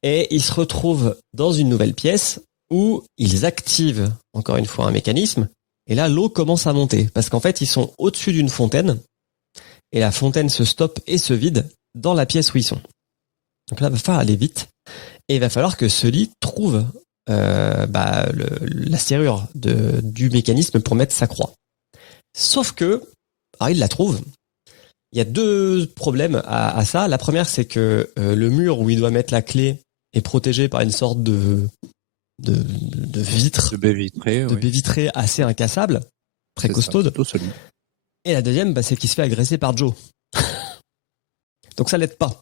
Et ils se retrouvent dans une nouvelle pièce où ils activent encore une fois un mécanisme. Et là, l'eau commence à monter. Parce qu'en fait, ils sont au-dessus d'une fontaine. Et la fontaine se stoppe et se vide dans la pièce où ils sont. Donc là, il va falloir aller vite. Et il va falloir que Sully trouve la serrure du mécanisme pour mettre sa croix. Sauf que, alors il la trouve. Il y a deux problèmes à ça. La première, c'est que le mur où il doit mettre la clé est protégé par une sorte de vitre. De baie vitrée. De baie vitrée assez incassable. Très costaude. Et la deuxième, c'est qu'il se fait agresser par Joe. Donc ça l'aide pas.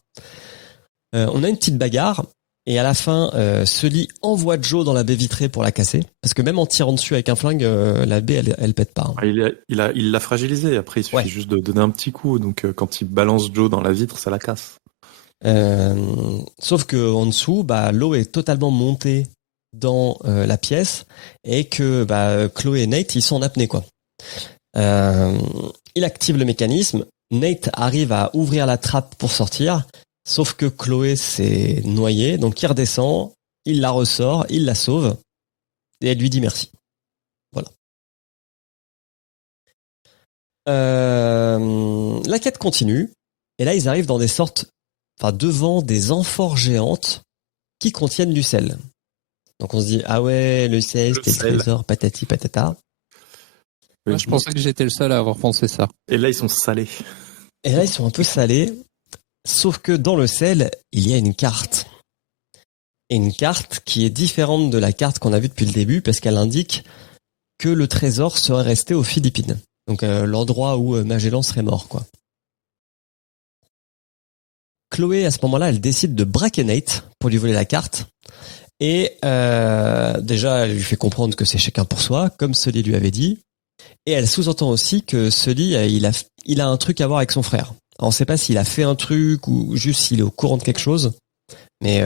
On a une petite bagarre et à la fin, Sully envoie Joe dans la baie vitrée pour la casser parce que même en tirant dessus avec un flingue, la baie elle pète pas. Il l'a fragilisé. Après, il suffit juste de donner un petit coup. Donc quand il balance Joe dans la vitre, ça la casse. Sauf que en dessous, l'eau est totalement montée dans la pièce et que Chloé et Nate ils sont en apnée quoi. Il active le mécanisme. Nate arrive à ouvrir la trappe pour sortir. Sauf que Chloé s'est noyée, donc il redescend, il la ressort, il la sauve, et elle lui dit merci. Voilà. La quête continue, et là ils arrivent dans devant des amphores géantes qui contiennent du sel. Donc on se dit, ah ouais, le sel, c'était le trésor, patati patata. Moi, je pensais que j'étais le seul à avoir pensé ça. Et là ils sont salés. Et là ils sont un peu salés. Sauf que dans le sel, il y a une carte. Et une carte qui est différente de la carte qu'on a vue depuis le début parce qu'elle indique que le trésor serait resté aux Philippines. Donc l'endroit où Magellan serait mort, quoi. Chloé, à ce moment-là, elle décide de braquer Nate pour lui voler la carte. Et déjà, elle lui fait comprendre que c'est chacun pour soi, comme Sully lui avait dit. Et elle sous-entend aussi que Sully, il a un truc à voir avec son frère. Alors, on ne sait pas s'il a fait un truc ou juste s'il est au courant de quelque chose. Mais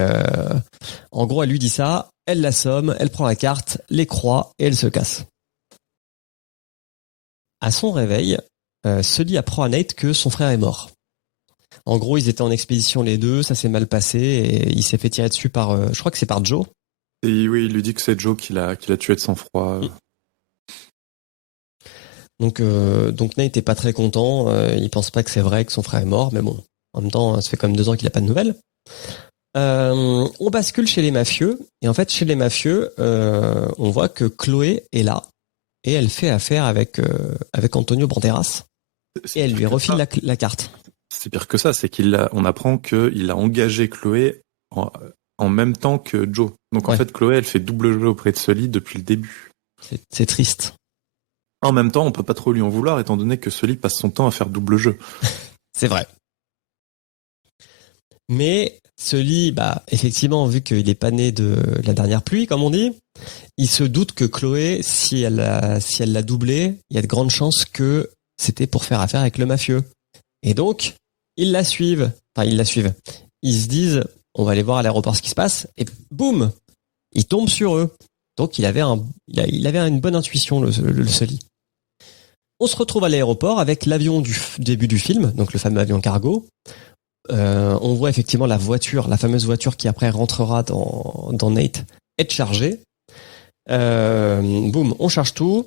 en gros, elle lui dit ça, elle l'assomme, elle prend la carte, les croix et elle se casse. À son réveil, Sully apprend à Nate que son frère est mort. En gros, ils étaient en expédition les deux, ça s'est mal passé et il s'est fait tirer dessus par, je crois que c'est par Joe. Et oui, il lui dit que c'est Joe qui l'a tué de sang-froid. Donc Nate est pas très content. Il pense pas que c'est vrai que son frère est mort, mais bon, en même temps, ça fait quand même 2 ans qu'il a pas de nouvelles. On bascule chez les mafieux, et en fait, chez les mafieux, on voit que Chloé est là, et elle fait affaire avec Antonio Banderas, et elle lui refile la carte. C'est pire que ça, c'est on apprend qu'il a engagé Chloé en même temps que Joe. Donc en fait, Chloé, elle fait double jeu auprès de Sully depuis le début. C'est triste. En même temps, on peut pas trop lui en vouloir, étant donné que Sully passe son temps à faire double jeu. C'est vrai. Mais Sully, effectivement, vu qu'il est pas né de la dernière pluie, comme on dit, il se doute que Chloé, si elle l'a doublé, il y a de grandes chances que c'était pour faire affaire avec le mafieux. Et donc, ils la suivent. Enfin, ils la suivent. Ils se disent, on va aller voir à l'aéroport ce qui se passe, et boum, il tombe sur eux. Donc, il avait une bonne intuition, le Sully. On se retrouve à l'aéroport avec l'avion du début du film, donc le fameux avion cargo. On voit effectivement la fameuse voiture qui après rentrera dans Nate, être chargée. Boum, on charge tout.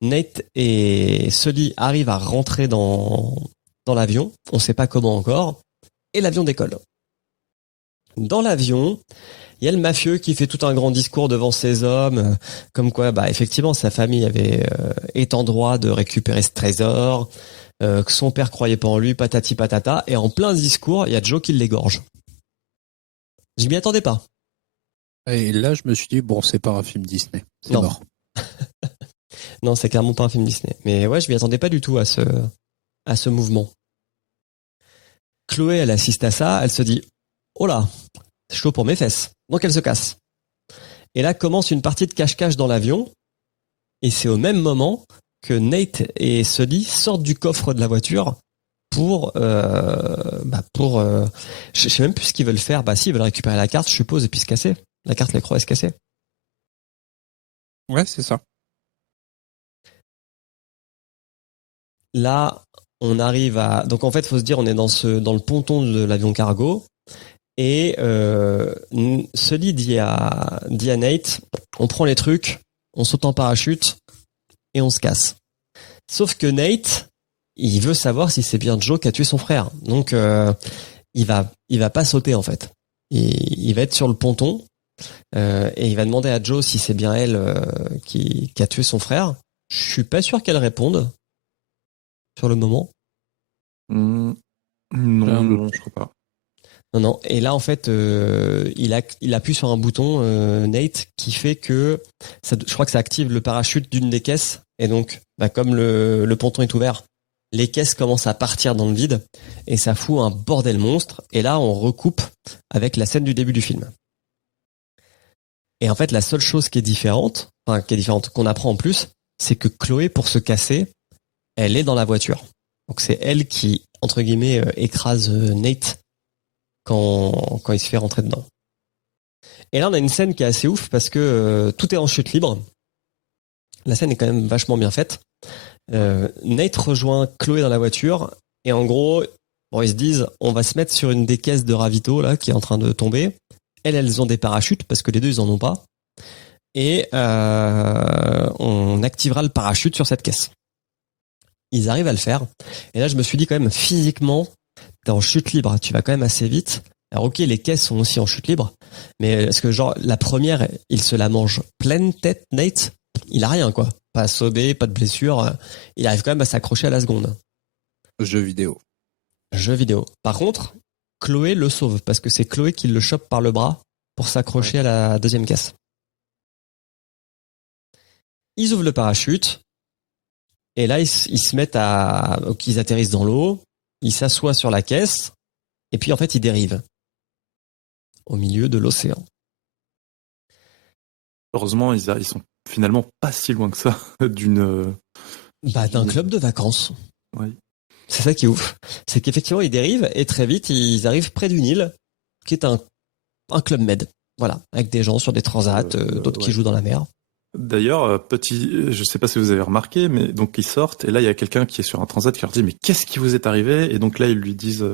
Nate et Sully arrivent à rentrer dans l'avion. On ne sait pas comment encore. Et l'avion décolle. Dans l'avion, il y a le mafieux qui fait tout un grand discours devant ses hommes, comme quoi, effectivement, sa famille est en droit de récupérer ce trésor, que son père croyait pas en lui, patati patata, et en plein discours, il y a Joe qui l'égorge. Je m'y attendais pas. Et là, je me suis dit, bon, c'est pas un film Disney. C'est mort. Non, c'est clairement pas un film Disney. Mais ouais, je m'y attendais pas du tout à ce mouvement. Chloé, elle assiste à ça, elle se dit, oh là, c'est chaud pour mes fesses. Donc elle se casse. Et là commence une partie de cache-cache dans l'avion. Et c'est au même moment que Nate et Sully sortent du coffre de la voiture pour je sais même plus ce qu'ils veulent faire. Ils veulent récupérer la carte, je suppose, et puis se casser. La carte, l'écran, est se casser. Ouais, c'est ça. Là, on arrive à... Donc en fait, il faut se dire, on est dans le ponton de l'avion cargo. Et Sully dit à Nate, on prend les trucs, on saute en parachute et on se casse. Sauf que Nate, il veut savoir si c'est bien Joe qui a tué son frère. Donc il va pas sauter en fait. Il va être sur le ponton et il va demander à Joe si c'est bien elle qui a tué son frère. Je suis pas sûr qu'elle réponde sur le moment. Non, je crois pas. Non. Et là, en fait, il appuie sur un bouton, Nate, qui fait que je crois que ça active le parachute d'une des caisses. Et donc, comme le ponton est ouvert, les caisses commencent à partir dans le vide et ça fout un bordel monstre. Et là, on recoupe avec la scène du début du film. Et en fait, la seule chose qui est différente, qu'on apprend en plus, c'est que Chloé, pour se casser, elle est dans la voiture. Donc c'est elle qui, entre guillemets, écrase Nate quand il se fait rentrer dedans. Et là, on a une scène qui est assez ouf parce que tout est en chute libre. La scène est quand même vachement bien faite. Nate rejoint Chloé dans la voiture et en gros, ils se disent, on va se mettre sur une des caisses de ravito là qui est en train de tomber. Elles ont des parachutes parce que les deux, ils en ont pas. Et on activera le parachute sur cette caisse. Ils arrivent à le faire. Et là, je me suis dit quand même, physiquement, t'es en chute libre, tu vas quand même assez vite. Alors ok, les caisses sont aussi en chute libre, mais est-ce que genre la première, il se la mange pleine tête, Nate, il a rien quoi. Pas assommé, pas de blessure. Il arrive quand même à s'accrocher à la seconde. Jeu vidéo. Par contre, Chloé le sauve parce que c'est Chloé qui le chope par le bras pour s'accrocher à la deuxième caisse. Ils ouvrent le parachute et là ils se mettent ils atterrissent dans l'eau, ils s'assoient sur la caisse et puis en fait ils dérivent au milieu de l'océan. Heureusement, ils sont finalement pas si loin que ça d'un club de vacances. Oui. C'est ça qui est ouf. C'est qu'effectivement, ils dérivent et très vite, ils arrivent près d'une île qui est un club med. Voilà, avec des gens sur des transats, d'autres qui jouent dans la mer. D'ailleurs, je sais pas si vous avez remarqué, mais donc ils sortent et là il y a quelqu'un qui est sur un transat qui leur dit mais qu'est-ce qui vous est arrivé? Et donc là ils lui disent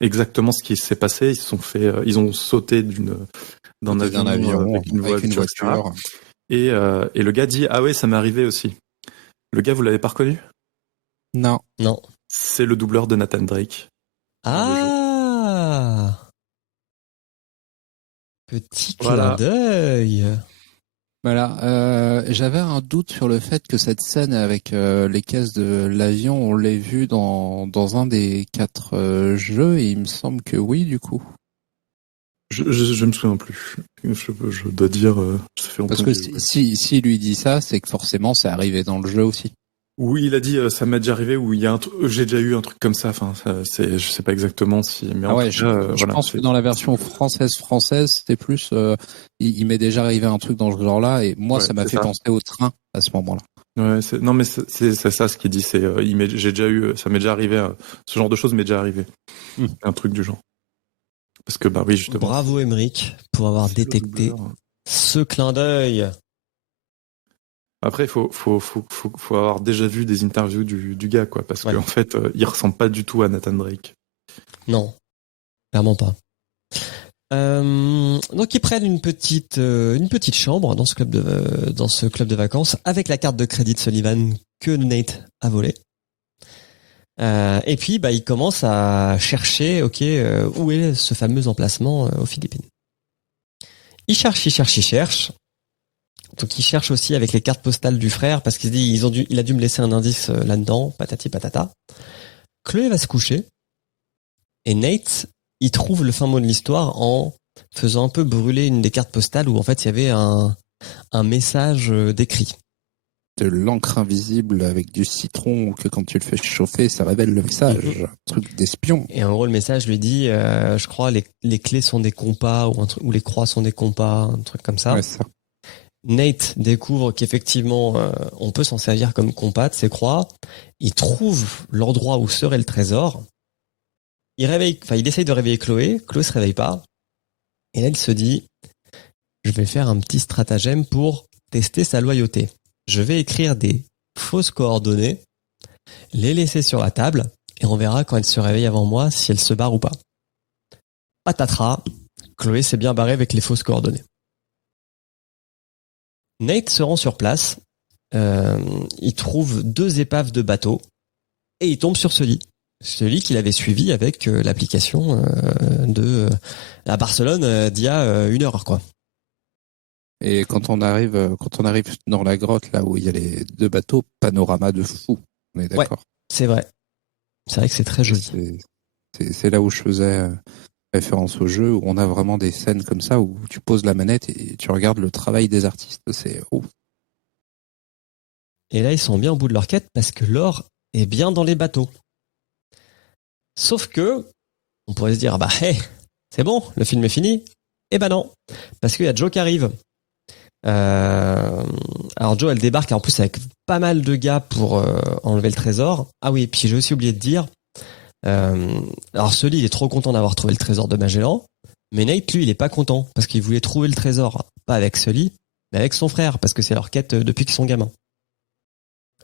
exactement ce qui s'est passé. Ils ont sauté d'un avion avec une voiture. Et le gars dit ah ouais, ça m'est arrivé aussi. Le gars, vous l'avez pas reconnu? Non. C'est le doubleur de Nathan Drake. Ah, petit clin d'œil. Voilà, j'avais un doute sur le fait que cette scène avec les caisses de l'avion, on l'ait vue dans un des 4 jeux, et il me semble que oui, du coup. Je me souviens plus. Je dois dire, ça fait longtemps. Parce que si lui dit ça, c'est que forcément c'est arrivé dans le jeu aussi. Oui, il a dit ça m'est déjà arrivé, ou il y a j'ai déjà eu un truc comme ça. Enfin, je sais pas exactement si. Mais je pense que dans la version française, c'était plus. Il m'est déjà arrivé un truc dans ce genre-là, et moi ça m'a fait penser au train à ce moment-là. Ouais, non mais c'est ça ce qu'il dit. C'est j'ai déjà eu, ça m'est déjà arrivé. Ce genre de choses m'est déjà arrivé. Un truc du genre. Parce que oui, justement. Bravo Emmerich pour avoir détecté ce clin d'œil. Après, il faut avoir déjà vu des interviews du gars, quoi, parce qu'en fait, il ressemble pas du tout à Nathan Drake. Non, clairement pas. Donc ils prennent une petite chambre dans ce club de vacances avec la carte de crédit de Sullivan que Nate a volée. Et puis ils commencent à chercher, où est ce fameux emplacement aux Philippines. Ils cherchent. Donc il cherche aussi avec les cartes postales du frère parce qu'il se dit il a dû me laisser un indice là-dedans, patati patata. Chloé va se coucher et Nate il trouve le fin mot de l'histoire en faisant un peu brûler une des cartes postales où en fait il y avait un message décrit. De l'encre invisible avec du citron que quand tu le fais chauffer ça révèle le message, un truc d'espion. Et en gros le message lui dit je crois les clés sont des compas ou les croix sont des compas, un truc comme ça. Ouais, ça. Nate découvre qu'effectivement on peut s'en servir comme compas de ces croix. Il trouve l'endroit où serait le trésor. Il essaye de réveiller Chloé. Chloé se réveille pas. Et là il se dit je vais faire un petit stratagème pour tester sa loyauté. Je vais écrire des fausses coordonnées, les laisser sur la table et on verra quand elle se réveille avant moi si elle se barre ou pas. Patatras, Chloé s'est bien barrée avec les fausses coordonnées. Nate se rend sur place, il trouve 2 épaves de bateaux et il tombe sur ce lit qu'il avait suivi avec l'application à Barcelone d'il y a 1 heure quoi. Et quand on arrive dans la grotte là où il y a les 2 bateaux, panorama de fou, on est d'accord. Ouais, c'est vrai. C'est vrai que c'est très joli. C'est là où je faisais référence au jeu, où on a vraiment des scènes comme ça où tu poses la manette et tu regardes le travail des artistes. C'est ouf. Et là, ils sont bien au bout de leur quête parce que l'or est bien dans les bateaux. Sauf que, on pourrait se dire, c'est bon, le film est fini. Eh ben non, parce qu'il y a Joe qui arrive. Alors Joe, elle débarque en plus avec pas mal de gars pour enlever le trésor. Ah oui, puis j'ai aussi oublié de dire, alors Sully il est trop content d'avoir trouvé le trésor de Magellan, mais Nate lui il est pas content parce qu'il voulait trouver le trésor pas avec Sully mais avec son frère parce que c'est leur quête depuis qu'ils sont gamins.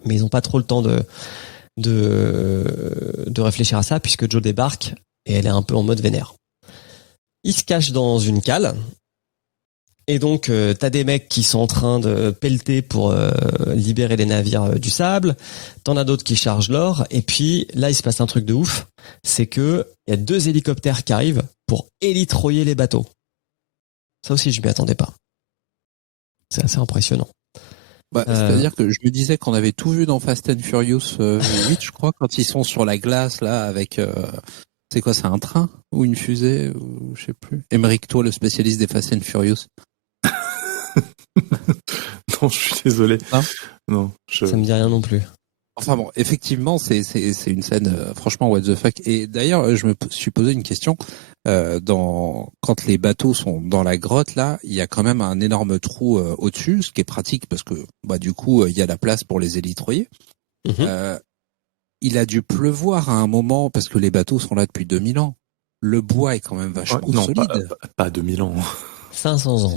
Mais ils ont pas trop le temps de réfléchir à ça puisque Joe débarque et elle est un peu en mode vénère. Il se cache dans une cale et donc t'as des mecs qui sont en train de pelleter pour libérer les navires du sable, t'en as d'autres qui chargent l'or et puis là il se passe un truc de ouf, c'est que il y a 2 hélicoptères qui arrivent pour élitroyer les bateaux. Ça aussi je m'y attendais pas. C'est assez impressionnant. C'est-à-dire que je me disais qu'on avait tout vu dans Fast and Furious 8 je crois, quand ils sont sur la glace là avec c'est quoi, c'est un train ou une fusée ou je sais plus. Emmerich, toi le spécialiste des Fast and Furious. Non, je suis désolé. Non, ça me dit rien non plus. Enfin bon, effectivement, c'est une scène franchement what the fuck. Et d'ailleurs, je me suis posé une question. Quand les bateaux sont dans la grotte là, il y a quand même un énorme trou au-dessus, ce qui est pratique parce que du coup il y a la place pour les élitroyer. Il a dû pleuvoir à un moment parce que les bateaux sont là depuis 2000 ans. Le bois est quand même vachement solide. Pas 2000 ans. 500 ans.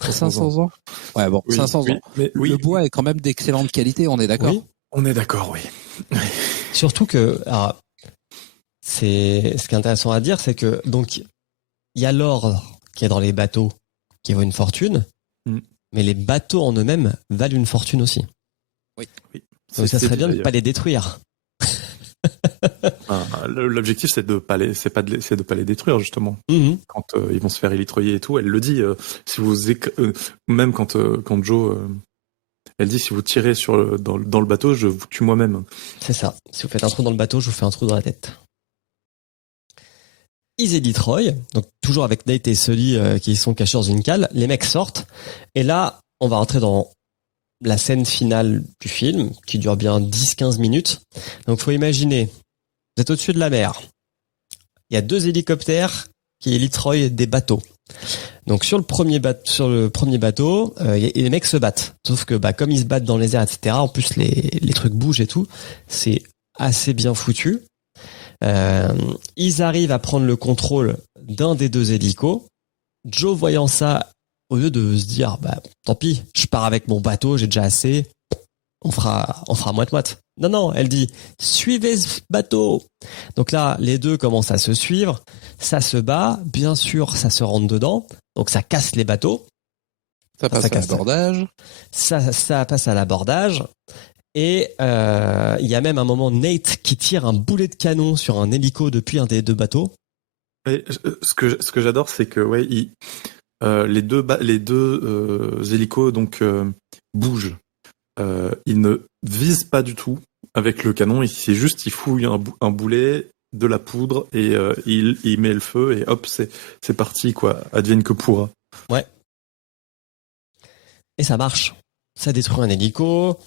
500 ans. Ouais bon, oui, 500 ans. Le bois est quand même d'excellente qualité, on est d'accord. Oui, on est d'accord, oui. Surtout que c'est ce qui est intéressant à dire, c'est que donc il y a l'or qui est dans les bateaux qui vaut une fortune, mais les bateaux en eux-mêmes valent une fortune aussi. Oui. Donc ça serait bien de ne pas les détruire. L'objectif, c'est de pas les détruire, justement. Quand ils vont se faire élitroyer et tout, elle le dit. Si vous même quand Joe, elle dit, si vous tirez dans le bateau, je vous tue moi-même. C'est ça. Si vous faites un trou dans le bateau, je vous fais un trou dans la tête. Ils élitent Roy, donc toujours avec Nate et Sully qui sont cachés dans une cale. Les mecs sortent, et là, on va rentrer dans la scène finale du film, qui dure bien 10-15 minutes. Donc, faut imaginer, vous êtes au-dessus de la mer. Il y a 2 hélicoptères qui élitent Roy des bateaux. Donc, sur le premier bateau, les mecs se battent. Sauf que, comme ils se battent dans les airs, etc., en plus, les trucs bougent et tout, c'est assez bien foutu. Ils arrivent à prendre le contrôle d'un des 2 hélicos. Joe, voyant ça, au lieu de se dire, tant pis, je pars avec mon bateau, j'ai déjà assez, on fera moite-moite. Non, elle dit, suivez ce bateau. Donc là, les 2 commencent à se suivre, ça se bat, bien sûr, ça se rentre dedans, donc ça casse les bateaux. Ça passe à l'abordage. Ça passe à l'abordage. Et il y a même un moment Nate qui tire un boulet de canon sur un hélico depuis un des 2 bateaux. Et ce que j'adore, c'est que les deux hélicos donc bougent. Ils ne visent pas du tout avec le canon. C'est juste, il fouille un boulet, de la poudre et il met le feu et hop, c'est parti quoi. Advienne que pourra. Ouais. Et ça marche. Ça détruit un hélico.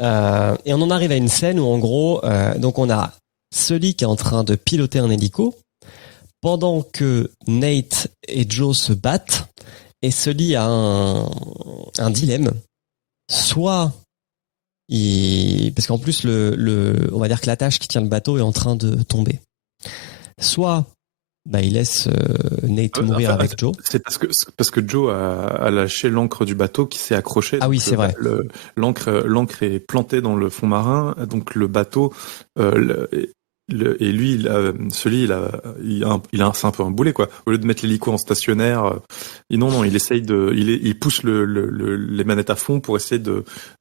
Et on en arrive à une scène où en gros, donc on a Sully qui est en train de piloter un hélico pendant que Nate et Joe se battent. Et Sully a un dilemme. Soit parce qu'en plus on va dire que l'attache qui tient le bateau est en train de tomber. Soit il laisse Nate mourir avec Joe. C'est parce que Joe a lâché l'ancre du bateau qui s'est accroché. Ah oui, c'est vrai. L'ancre est plantée dans le fond marin, donc le bateau et lui, c'est un peu un boulet quoi. Au lieu de mettre l'hélico en stationnaire, non, il essaye il pousse les manettes à fond pour essayer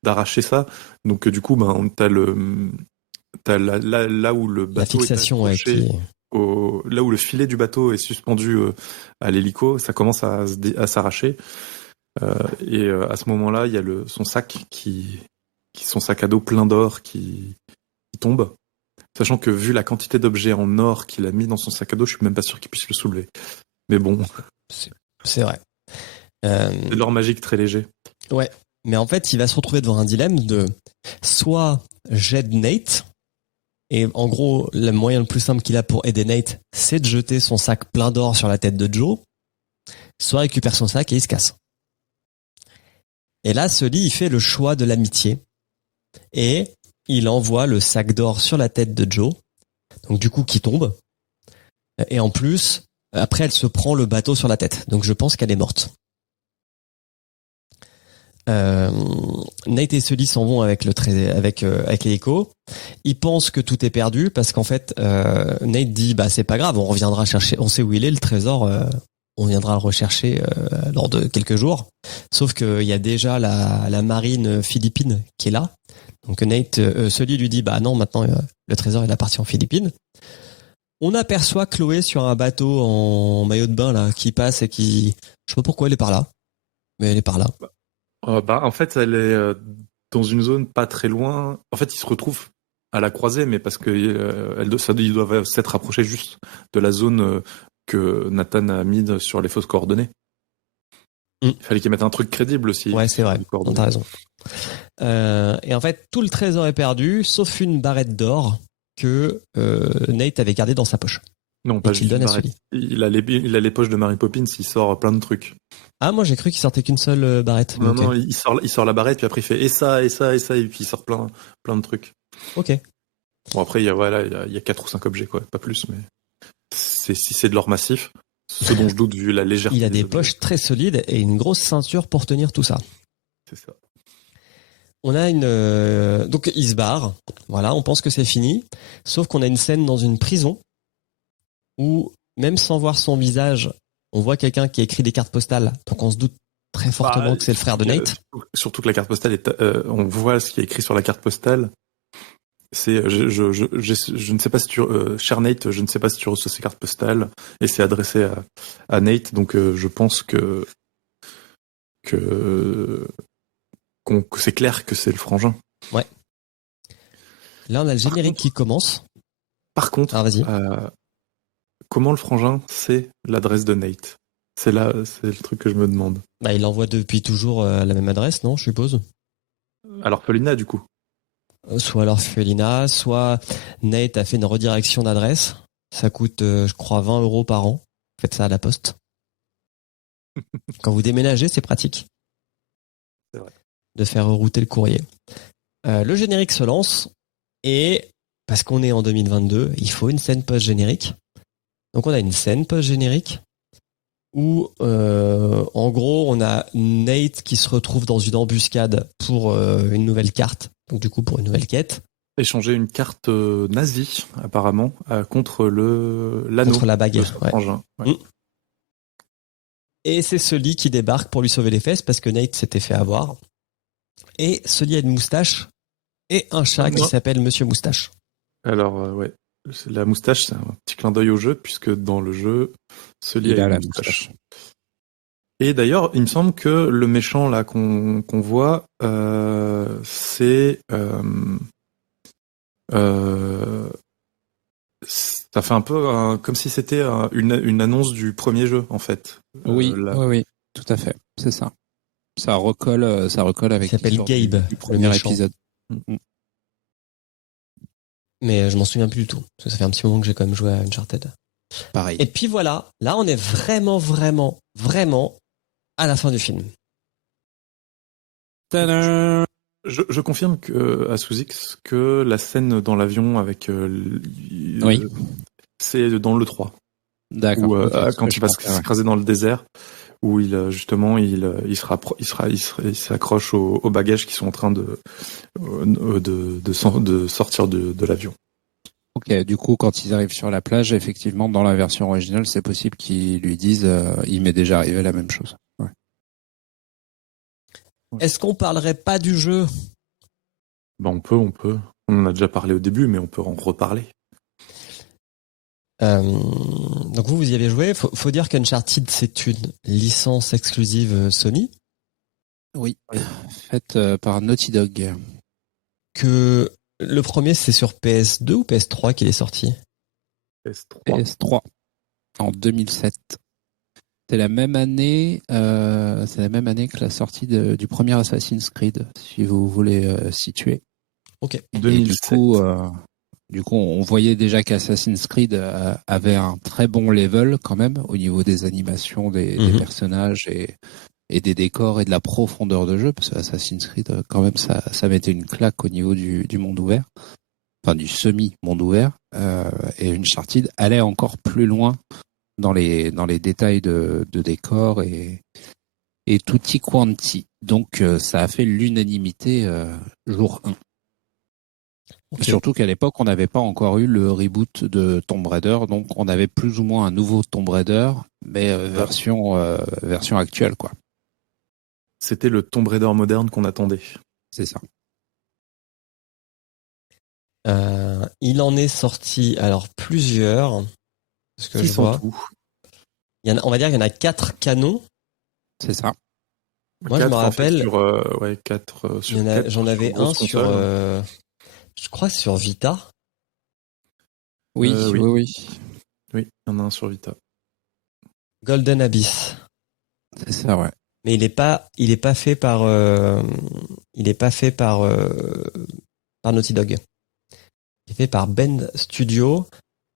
d'arracher ça. Donc du coup, t'as là où le bateau la fixation est accroché, là où le filet du bateau est suspendu à l'hélico, ça commence à s'arracher. Et à ce moment-là, il y a son sac son sac à dos plein d'or qui tombe. Sachant que vu la quantité d'objets en or qu'il a mis dans son sac à dos, je suis même pas sûr qu'il puisse le soulever. Mais bon. C'est vrai. C'est de l'or magique très léger. Ouais. Mais en fait, il va se retrouver devant un dilemme de soit j'aide Nate, et en gros, le moyen le plus simple qu'il a pour aider Nate, c'est de jeter son sac plein d'or sur la tête de Joe, soit récupère son sac et il se casse. Et là, Sully, il fait le choix de l'amitié. Et il envoie le sac d'or sur la tête de Joe, donc du coup qui tombe. Et en plus, après elle se prend le bateau sur la tête, donc je pense qu'elle est morte. Nate et Sully s'en vont avec l'hélico. Ils pensent que tout est perdu parce qu'en fait, Nate dit c'est pas grave, on reviendra chercher, on sait où il est le trésor, on viendra le rechercher lors de quelques jours. Sauf qu'il y a déjà la marine philippine qui est là. Donc Sully lui dit non, maintenant le trésor il appartient aux Philippines. On aperçoit Chloé sur un bateau en maillot de bain là qui passe et qui, je sais pas pourquoi elle est par là, mais elle est par là. En fait, elle est dans une zone pas très loin. En fait, ils se retrouvent à la croisée, mais parce que ils doivent s'être rapprochés juste de la zone que Nathan a mis sur les fausses coordonnées. Il fallait qu'ils mettent un truc crédible aussi. Ouais, c'est vrai. T'as raison. Et en fait, tout le trésor est perdu, sauf une barrette d'or que Nate avait gardée dans sa poche. Non, pas juste une barrette. Il a les poches de Mary Poppins, il sort plein de trucs. Ah, moi j'ai cru qu'il sortait qu'une seule barrette. Non, non, il sort la barrette, puis après il fait et ça, et ça, et ça, et puis il sort plein de trucs. Ok. Bon, après, il y a 4 ou 5 objets, quoi, pas plus, mais si c'est de l'or massif, ce dont je doute vu la légèreté. Il a des poches très solides et une grosse ceinture pour tenir tout ça. C'est ça. On a donc il se barre, voilà, on pense que c'est fini, sauf qu'on a une scène dans une prison où, même sans voir son visage, on voit quelqu'un qui écrit des cartes postales, donc on se doute très fortement que c'est le frère de Nate. Surtout que la carte postale on voit ce qui est écrit sur la carte postale, je ne sais pas si tu, cher Nate, je ne sais pas si tu reçois ces cartes postales et c'est adressé à Nate, donc je pense que c'est clair que c'est le frangin. Ouais. Là, on a le générique qui commence. Par contre, vas-y. Comment le frangin sait l'adresse de Nate? C'est le truc que je me demande. Bah, il envoie depuis toujours la même adresse, non, je suppose. À l'orphelinat, du coup. Soit l'orphelinat, soit Nate a fait une redirection d'adresse. Ça coûte, je crois, 20 € par an. Faites ça à la poste. Quand vous déménagez, c'est pratique. C'est vrai. De faire rerouter le courrier. Le générique se lance et parce qu'on est en 2022, il faut une scène post-générique. Donc on a une scène post-générique où en gros on a Nate qui se retrouve dans une embuscade pour une nouvelle carte, donc du coup pour une nouvelle quête. Échanger une carte nazie apparemment contre l'anneau. Contre la bague. Ouais. Ouais. Et c'est Sully qui débarque pour lui sauver les fesses parce que Nate s'était fait avoir. Et Sully a une moustache et un chat qui s'appelle Monsieur Moustache. Alors ouais, la moustache c'est un petit clin d'œil au jeu puisque dans le jeu Sully a la moustache. Et d'ailleurs, il me semble que le méchant là qu'on voit, c'est ça fait un peu comme si c'était une annonce du premier jeu en fait. Oui, oui, tout à fait, c'est ça. Ça recolle avec. Il s'appelle Gabe, du premier épisode. Mais je m'en souviens plus du tout parce que ça fait un petit moment que j'ai quand même joué à Uncharted. Pareil. Et puis voilà, là on est vraiment à la fin du film. Tadam! Je confirme à Sous-X que la scène dans l'avion avec oui. C'est dans le 3. D'accord. Où, quand il va s'écraser dans le désert, où il justement il s'accroche aux bagages qui sont en train de sortir de l'avion. Ok, du coup, quand ils arrivent sur la plage, effectivement, dans la version originale, c'est possible qu'ils lui disent il m'est déjà arrivé la même chose. Ouais. Est-ce qu'on parlerait pas du jeu? Ben on peut. On en a déjà parlé au début, mais on peut en reparler. Donc vous y avez joué. Faut dire qu'Uncharted, c'est une licence exclusive Sony. Oui, faite par Naughty Dog. Que le premier, c'est sur PS2 ou PS3 qu'il est sorti? PS3 en 2007. C'est la même année que la sortie du premier Assassin's Creed, si vous voulez situer. Ok. 2007. Du coup, on voyait déjà qu'Assassin's Creed avait un très bon level quand même au niveau des animations des personnages et des décors et de la profondeur de jeu, parce que Assassin's Creed, quand même, ça mettait une claque au niveau du monde ouvert, enfin du semi-monde ouvert, et Uncharted allait encore plus loin dans les détails de décors et tutti quanti. Donc, ça a fait l'unanimité jour 1. Okay. Surtout qu'à l'époque, on n'avait pas encore eu le reboot de Tomb Raider, donc on avait plus ou moins un nouveau Tomb Raider, mais version actuelle, quoi. C'était le Tomb Raider moderne qu'on attendait. C'est ça. Il en est sorti alors plusieurs. Ce que je vois. On va dire qu'il y en a 4 canons. C'est ça. Moi, je me rappelle. Sur 4. J'en avais un sur. Je crois sur Vita. Oui. Oui, il y en a un sur Vita. Golden Abyss. C'est ça, ouais. Mais il est pas fait par Naughty Dog. Il est fait par Bend Studio,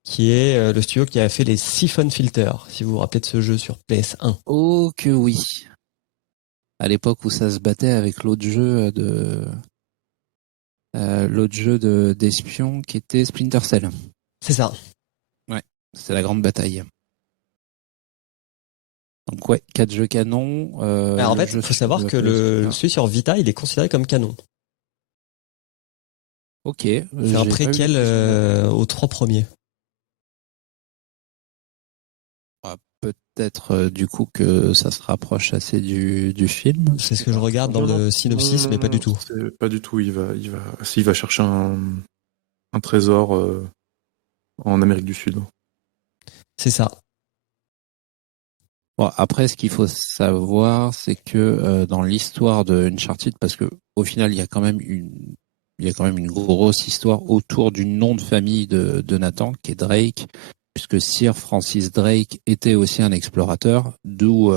qui est le studio qui a fait les Siphon Filter, si vous vous rappelez de ce jeu sur PS1. Oh que oui. À l'époque où ça se battait avec l'autre jeu d'espion qui était Splinter Cell. C'est ça. Ouais, c'est la grande bataille. Donc ouais, 4 jeux canons. En fait, il faut savoir que celui sur Vita, il est considéré comme canon. Ok. C'est un préquel aux 3 premiers. Peut-être du coup que ça se rapproche assez du film. C'est ce que je regarde dans le synopsis, mais pas du tout. Pas du tout. Il va chercher un un trésor en Amérique du Sud. C'est ça. Bon, après, ce qu'il faut savoir, c'est que dans l'histoire de Uncharted, parce que au final, il y a quand même une grosse histoire autour du nom de famille de Nathan, qui est Drake, puisque Sir Francis Drake était aussi un explorateur, d'où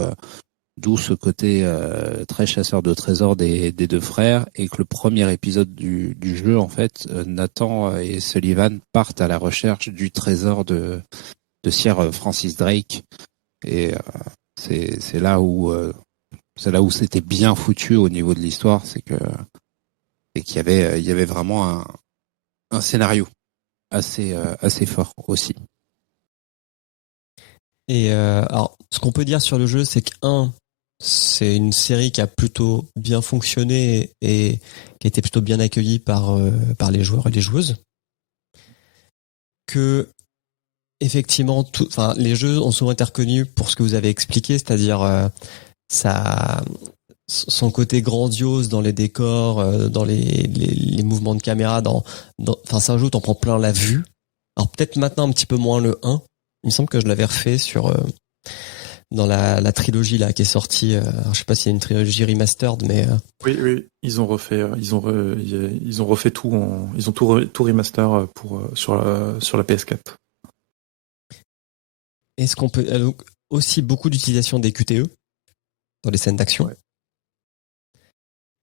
ce côté très chasseur de trésors des deux frères, et que le premier épisode du jeu, en fait, Nathan et Sullivan partent à la recherche du trésor de Sir Francis Drake, et c'est là où c'était bien foutu au niveau de l'histoire, c'est qu'il y avait vraiment un scénario assez fort aussi. Et alors, ce qu'on peut dire sur le jeu, c'est c'est une série qui a plutôt bien fonctionné et qui a été plutôt bien accueillie par les joueurs et les joueuses. Que effectivement, les jeux ont souvent été reconnus pour ce que vous avez expliqué, c'est-à-dire son côté grandiose dans les décors, dans les mouvements de caméra. C'est un jeu où t'en prends plein la vue. Alors peut-être maintenant un petit peu moins le 1. Il me semble que je l'avais refait dans la trilogie là qui est sortie. Je sais pas s'il y a une trilogie remastered, mais oui, ils ont refait, ils ont refait tout, ils ont tout remaster sur la PS4. Est-ce qu'on peut donc aussi beaucoup d'utilisation des QTE dans les scènes d'action? Ouais.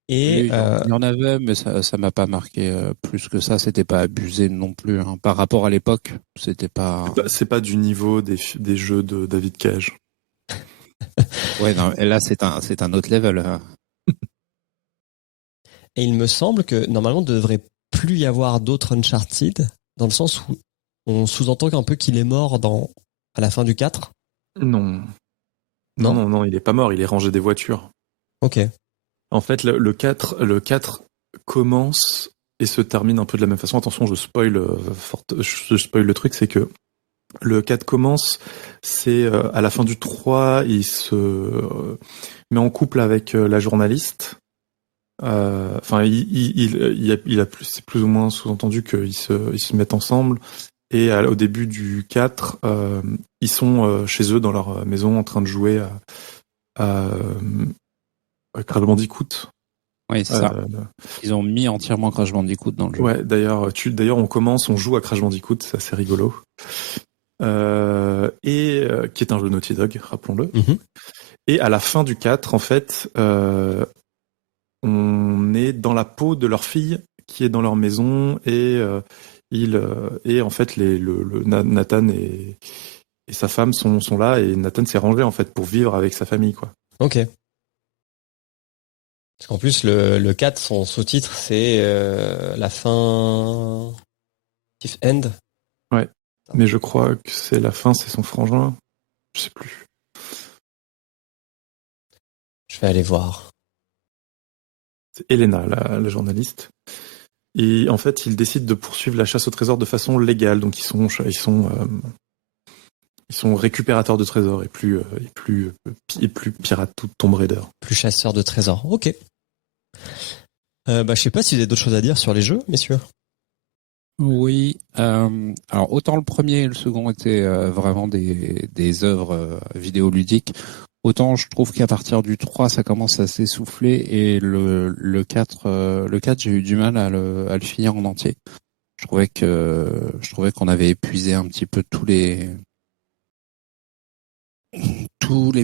Et il y en avait, mais ça m'a pas marqué plus que ça. C'était pas abusé non plus hein. Par rapport à l'époque. C'était pas. C'est pas du niveau des jeux de David Cage. Ouais, non, et là c'est un autre level. Hein. Et il me semble que normalement, il ne devrait plus y avoir d'autres Uncharted, dans le sens où on sous-entend un peu qu'il est mort à la fin du 4. Non. Non, il est pas mort, il est rangé des voitures. Ok. En fait, le 4 commence et se termine un peu de la même façon. Attention, je spoil le truc, c'est que le 4 commence, c'est à la fin du 3, il se met en couple avec la journaliste. Enfin, c'est plus ou moins sous-entendu qu'ils se mettent ensemble. Et au début du 4, ils sont chez eux dans leur maison en train de jouer à Crash Bandicoot. Oui, c'est ça. Ils ont mis entièrement Crash Bandicoot dans le jeu. Ouais, d'ailleurs, on joue à Crash Bandicoot, c'est assez rigolo. Qui est un jeu Naughty Dog, rappelons-le. Mm-hmm. Et à la fin du 4, en fait, on est dans la peau de leur fille qui est dans leur maison et en fait Nathan et sa femme sont là et Nathan s'est rangé en fait pour vivre avec sa famille quoi. Ok. Parce qu'en plus le 4 son sous-titre c'est la fin If End. Ouais. Mais je crois que c'est la fin, c'est son frangin. Je sais plus. Je vais aller voir. C'est Elena, la journaliste. Et en fait, ils décident de poursuivre la chasse au trésor de façon légale. Donc ils sont récupérateurs de trésors et plus pirates tout Tomb Raider. Plus chasseurs de trésors. Ok. Je sais pas si vous avez d'autres choses à dire sur les jeux, messieurs. Oui. Alors autant le premier et le second étaient vraiment des œuvres vidéoludiques, autant je trouve qu'à partir du 3 ça commence à s'essouffler et le 4 j'ai eu du mal à le finir en entier. Je trouvais qu'on avait épuisé un petit peu tous les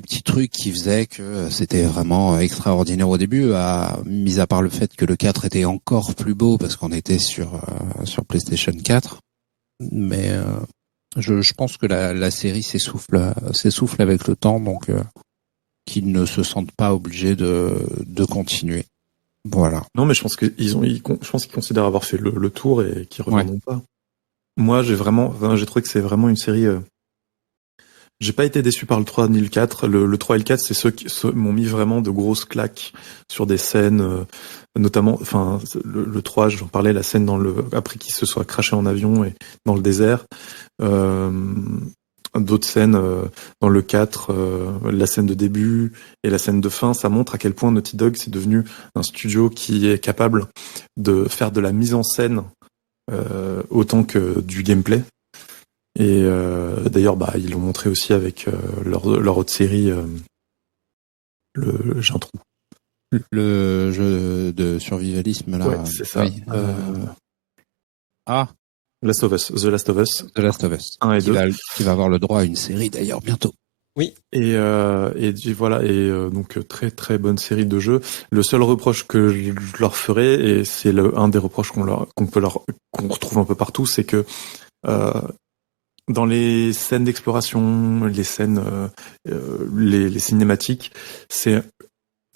petits trucs qui faisaient que c'était vraiment extraordinaire au début, mis à part le fait que le 4 était encore plus beau parce qu'on était sur PlayStation 4. Mais je pense que la série s'essouffle avec le temps, donc qu'ils ne se sentent pas obligés de continuer. Voilà. Non, mais je pense qu'ils considèrent avoir fait le tour et qu'ils ne reviendront pas. Moi, j'ai trouvé que c'est vraiment une série. J'ai pas été déçu par le 3 ni le 4. Le 3 et le 4, c'est ceux qui m'ont mis vraiment de grosses claques sur des scènes, notamment, enfin, le 3, j'en parlais, la scène après qu'il se soit craché en avion et dans le désert. D'autres scènes dans le 4, la scène de début et la scène de fin, ça montre à quel point Naughty Dog c'est devenu un studio qui est capable de faire de la mise en scène autant que du gameplay. Et d'ailleurs, ils l'ont montré aussi avec leur autre série, j'ai un trou. Le jeu de survivalisme, là. Ouais, c'est ça. Oui. Last of Us, The Last of Us. The Last of Us. 1 et 2. Qui va avoir le droit à une série d'ailleurs bientôt. Oui. Et voilà, donc très très bonne série de jeux. Le seul reproche que je leur ferai, et c'est un des reproches qu'on retrouve un peu partout, c'est que dans les scènes d'exploration, les scènes, les cinématiques, c'est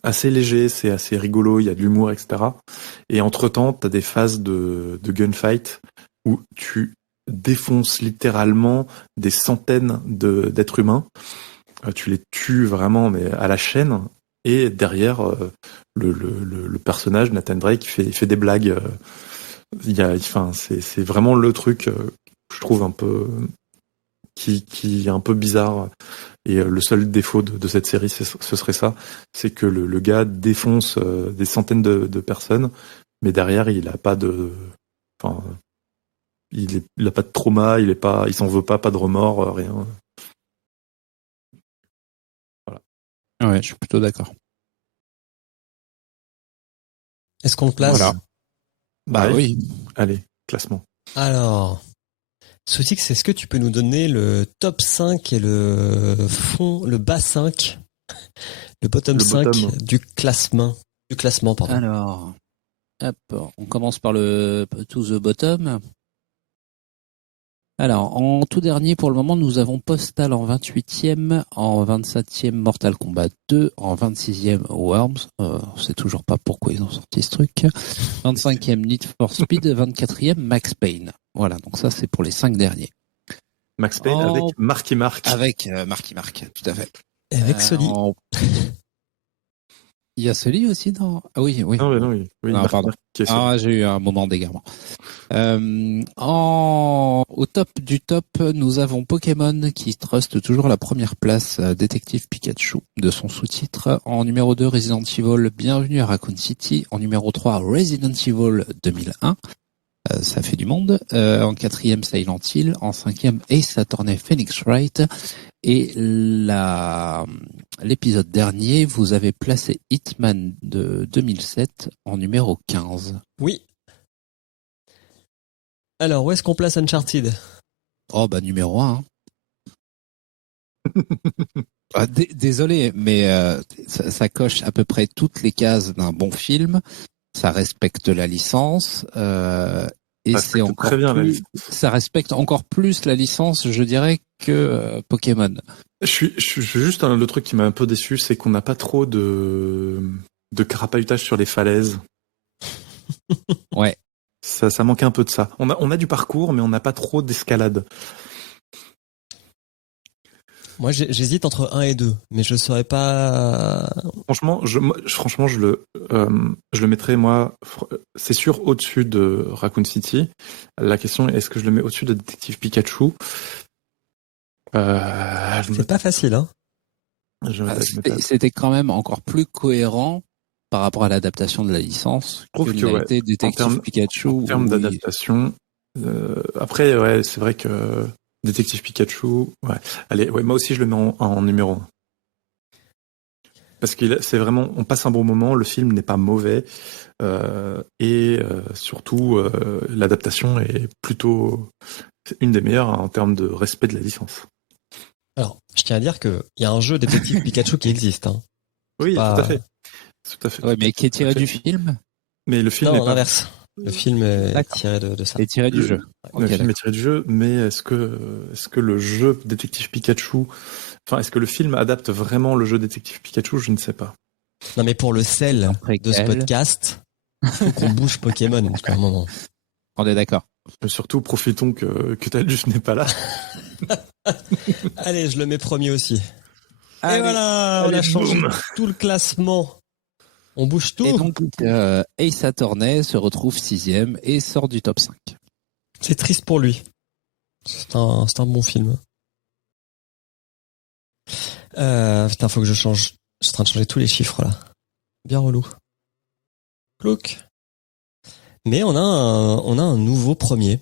assez léger, c'est assez rigolo, il y a de l'humour, etc. Et entre-temps, t'as des phases de gunfight où tu défonces littéralement des centaines d'êtres humains. Tu les tues vraiment, mais à la chaîne. Et derrière, le personnage, Nathan Drake, il fait des blagues. C'est vraiment le truc, je trouve un peu qui est un peu bizarre. Et le seul défaut de cette série, ce serait ça, c'est que le gars défonce des centaines de personnes, mais derrière, il a pas de, il a pas de trauma, il s'en veut pas de remords, rien. Voilà. Ouais, je suis plutôt d'accord. Est-ce qu'on le place? Voilà. Oui. Allez, classement. Alors, Soutix, est-ce que tu peux nous donner le top 5 et le bas 5, le bottom 5 du classement, pardon. Alors, hop, on commence par le to the bottom. Alors, en tout dernier, pour le moment, nous avons Postal en 28e, en 27e Mortal Kombat 2, en 26e Worms, on sait toujours pas pourquoi ils ont sorti ce truc, 25e Need for Speed, 24e Max Payne. Voilà, donc ça c'est pour les 5 derniers. Max Payne avec Marky Mark. Avec Marky Mark, tout à fait. Et avec Sully. Il y a Sully aussi dans... Ah oui. Non, pardon. J'ai eu un moment d'égarement. Au top du top, nous avons Pokémon qui truste toujours la première place, Détective Pikachu, de son sous-titre. En numéro 2, Resident Evil, Bienvenue à Raccoon City. En numéro 3, Resident Evil 2001. Ça fait du monde. En 4e, Silent Hill. En 5e, Ace Attorney Phoenix Wright. Et l'épisode dernier, vous avez placé Hitman de 2007 en numéro 15. Oui. Alors, où est-ce qu'on place Uncharted? Numéro 1. Désolé, mais ça coche à peu près toutes les cases d'un bon film. Ça respecte la licence. Et c'est encore très bien, ça respecte encore plus la licence, je dirais, que Pokémon. Juste le truc qui m'a un peu déçu, c'est qu'on n'a pas trop de carapahutage sur les falaises. Ouais. Ça manquait un peu de ça. On a du parcours, mais on n'a pas trop d'escalade. Moi, j'hésite entre 1 et 2, mais je saurais pas. Franchement, je le mettrais, moi, c'est sûr, au-dessus de Raccoon City. La question est, est-ce que je le mets au-dessus de Détective Pikachu? C'est pas facile, hein. C'était quand même encore plus cohérent par rapport à l'adaptation de la licence. Je trouve que été Détective Pikachu. En termes d'adaptation, après, ouais, c'est vrai que Détective Pikachu, ouais. Allez, ouais, moi aussi je le mets en numéro 1. Parce que c'est vraiment, on passe un bon moment, le film n'est pas mauvais, et surtout l'adaptation est plutôt une des meilleures en termes de respect de la licence. Alors, je tiens à dire qu'il y a un jeu Détective Pikachu qui existe. Hein. Oui, tout à fait. Ouais, mais qui est tiré du film? Mais le film non, l'inverse. Le film est tiré de ça. Est tiré du jeu. Le film est tiré du jeu, mais est-ce que le jeu Détective Pikachu, est-ce que le film adapte vraiment le jeu Détective Pikachu? Je ne sais pas. Non, mais pour le sel de ce podcast, il faut qu'on bouge Pokémon à un moment. On est d'accord. Surtout, profitons que Taldus n'est pas là. Allez, je le mets premier aussi. Allez, et voilà, on a changé tout le classement. On bouge tout. Et donc, Ace Attorney se retrouve 6e et sort du top 5. C'est triste pour lui. C'est un bon film. Putain, faut que je change. Je suis en train de changer tous les chiffres là. Bien relou. Plouc. Mais on a un nouveau premier.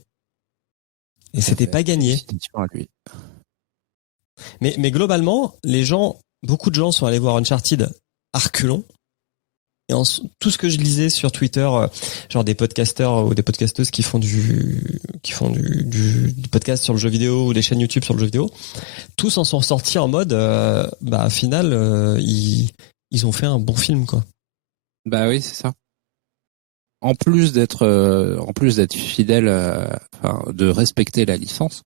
Et c'était pas gagné. Mais globalement, beaucoup de gens sont allés voir Uncharted à reculons. Et tout ce que je lisais sur Twitter, genre des podcasteurs ou des podcasteuses qui font du podcast sur le jeu vidéo ou des chaînes YouTube sur le jeu vidéo, tous en sont sortis en mode, au final, ils ont fait un bon film, quoi. Bah oui, c'est ça. En plus d'être fidèle, de respecter la licence,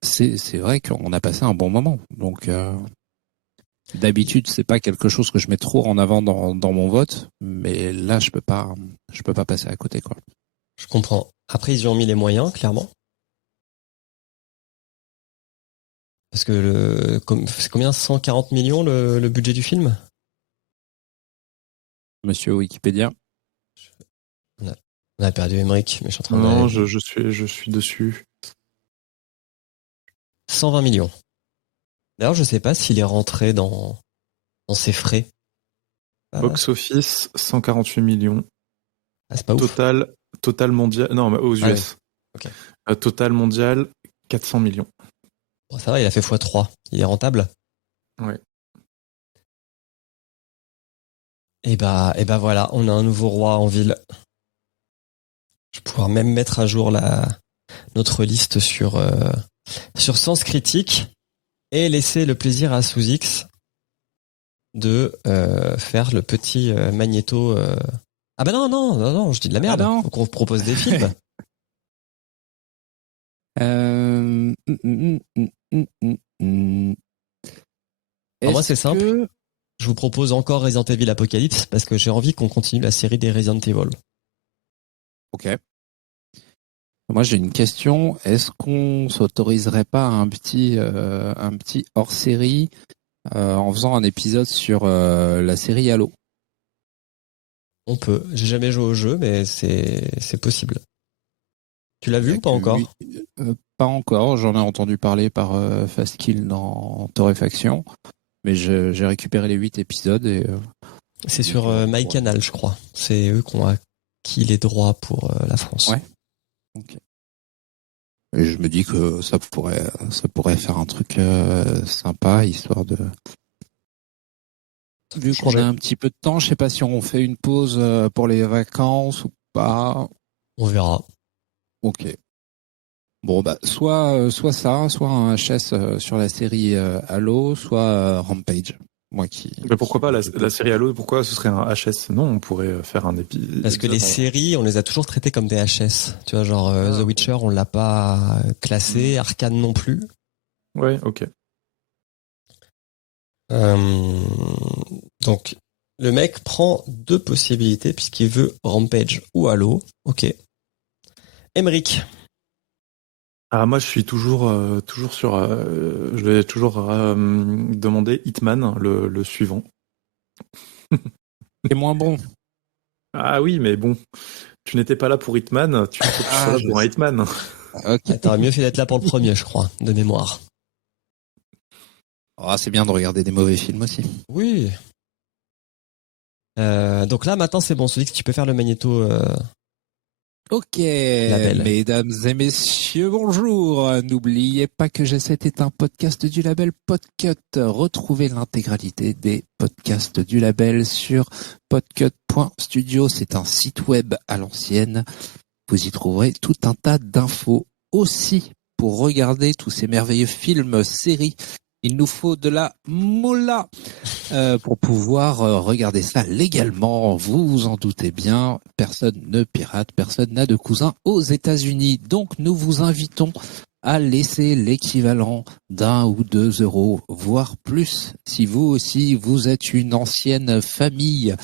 c'est vrai qu'on a passé un bon moment. Donc d'habitude, c'est pas quelque chose que je mets trop en avant dans mon vote, mais là, je peux pas passer à côté, quoi. Je comprends. Après, ils y ont mis les moyens, clairement. Parce que c'est combien, 140 millions le budget du film? Monsieur Wikipédia. On a perdu Emmerich, mais je suis en train de... Non, je suis dessus. 120 millions. D'ailleurs, je sais pas s'il est rentré dans ses frais. Box office, 148 millions. Ah, c'est pas ouf. Total mondial. Non, mais aux US. Okay. Total mondial, 400 millions. Bon, ça va, il a fait x3. Il est rentable. Ouais. Et bah voilà, on a un nouveau roi en ville. Je vais pouvoir même mettre à jour notre liste sur Sens Critique et laisser le plaisir à Sous-X de faire le petit magnéto. Ah bah non, je dis de la merde. Faut qu'on propose des films. Moi, c'est simple. Je vous propose encore Resident Evil Apocalypse parce que j'ai envie qu'on continue la série des Resident Evil. Ok. Moi, j'ai une question. Est-ce qu'on s'autoriserait pas un petit hors-série en faisant un épisode sur la série Halo? On peut. J'ai jamais joué au jeu, mais c'est possible. Tu l'as vu ou pas encore? Pas encore. J'en ai entendu parler par Fastkill dans Torréfaction. Mais j'ai récupéré les 8 épisodes et... c'est sur MyCanal, je crois. C'est eux qui ont acquis les droits pour la France. Ouais. Okay. Et je me dis que ça pourrait faire un truc sympa, histoire de... Vu qu'on a un petit peu de temps, je sais pas si on fait une pause pour les vacances ou pas. On verra. Ok. Bon, bah, soit ça, soit un HS sur la série Halo, soit Rampage. Moi qui. Mais pourquoi pas la série Halo? Pourquoi ce serait un HS? Non, on pourrait faire un épisode. Parce que les séries, on les a toujours traitées comme des HS. Tu vois, genre The Witcher, on l'a pas classé, Arcane non plus. Ouais, ok. Donc, le mec prend 2 possibilités puisqu'il veut Rampage ou Halo. Ok. Emmerich. Ah, moi, je suis toujours sur. Je vais toujours demander Hitman, le suivant. C'est moins bon. Ah oui, mais bon, tu n'étais pas là pour Hitman, tu faut que tu sois là pour un Hitman. Ok. T'aurais mieux fait d'être là pour le premier, je crois, de mémoire. Oh, c'est bien de regarder des mauvais films aussi. Oui. Donc là, maintenant, c'est bon. Celui que tu peux faire le magnéto. Ok, mesdames et messieurs, bonjour. N'oubliez pas que G7 est un podcast du label Podcut. Retrouvez l'intégralité des podcasts du label sur podcut.studio. C'est un site web à l'ancienne. Vous y trouverez tout un tas d'infos. Aussi, pour regarder tous ces merveilleux films, séries, il nous faut de la moula pour pouvoir regarder ça légalement. Vous vous en doutez bien, personne ne pirate, personne n'a de cousin aux États-Unis. Donc nous vous invitons à laisser l'équivalent d'1 ou 2 €, voire plus, si vous aussi vous êtes une ancienne famille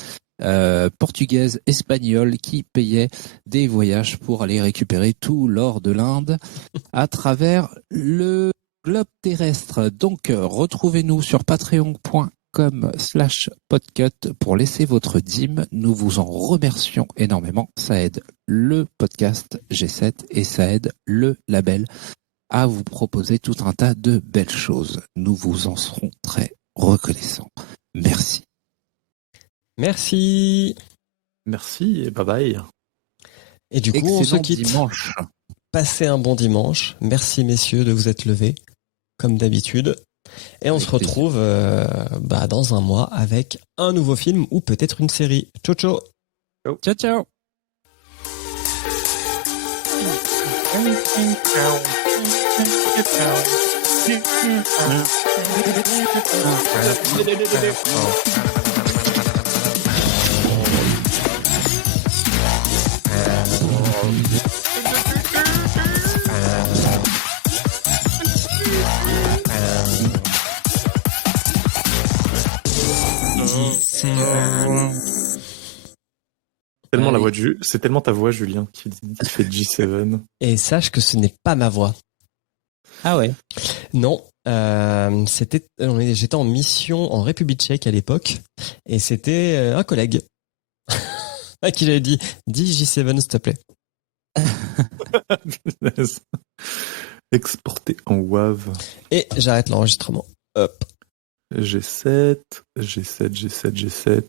portugaise, espagnole qui payait des voyages pour aller récupérer tout l'or de l'Inde à travers le globe terrestre. Donc, retrouvez-nous sur patreon.com/podcut pour laisser votre dîme. Nous vous en remercions énormément. Ça aide le podcast G7 et ça aide le label à vous proposer tout un tas de belles choses. Nous vous en serons très reconnaissants. Merci. Merci. Merci et bye bye. Et du coup, on se Excellent quitte. dimanche. Passez un bon dimanche. Merci messieurs de vous être levés, comme d'habitude. Et on Avec se retrouve dans un mois avec un nouveau film ou peut-être une série. Ciao ciao. Ciao, ciao. C'est tellement ta voix, Julien, qui fait G7. Et sache que ce n'est pas ma voix. Ah ouais. Non, j'étais en mission en République tchèque à l'époque, et c'était un collègue à qui j'avais dit « Dis J7 s'il te plaît ». Exporté en WAV. Et j'arrête l'enregistrement. Hop. G7, G7, G7, G7.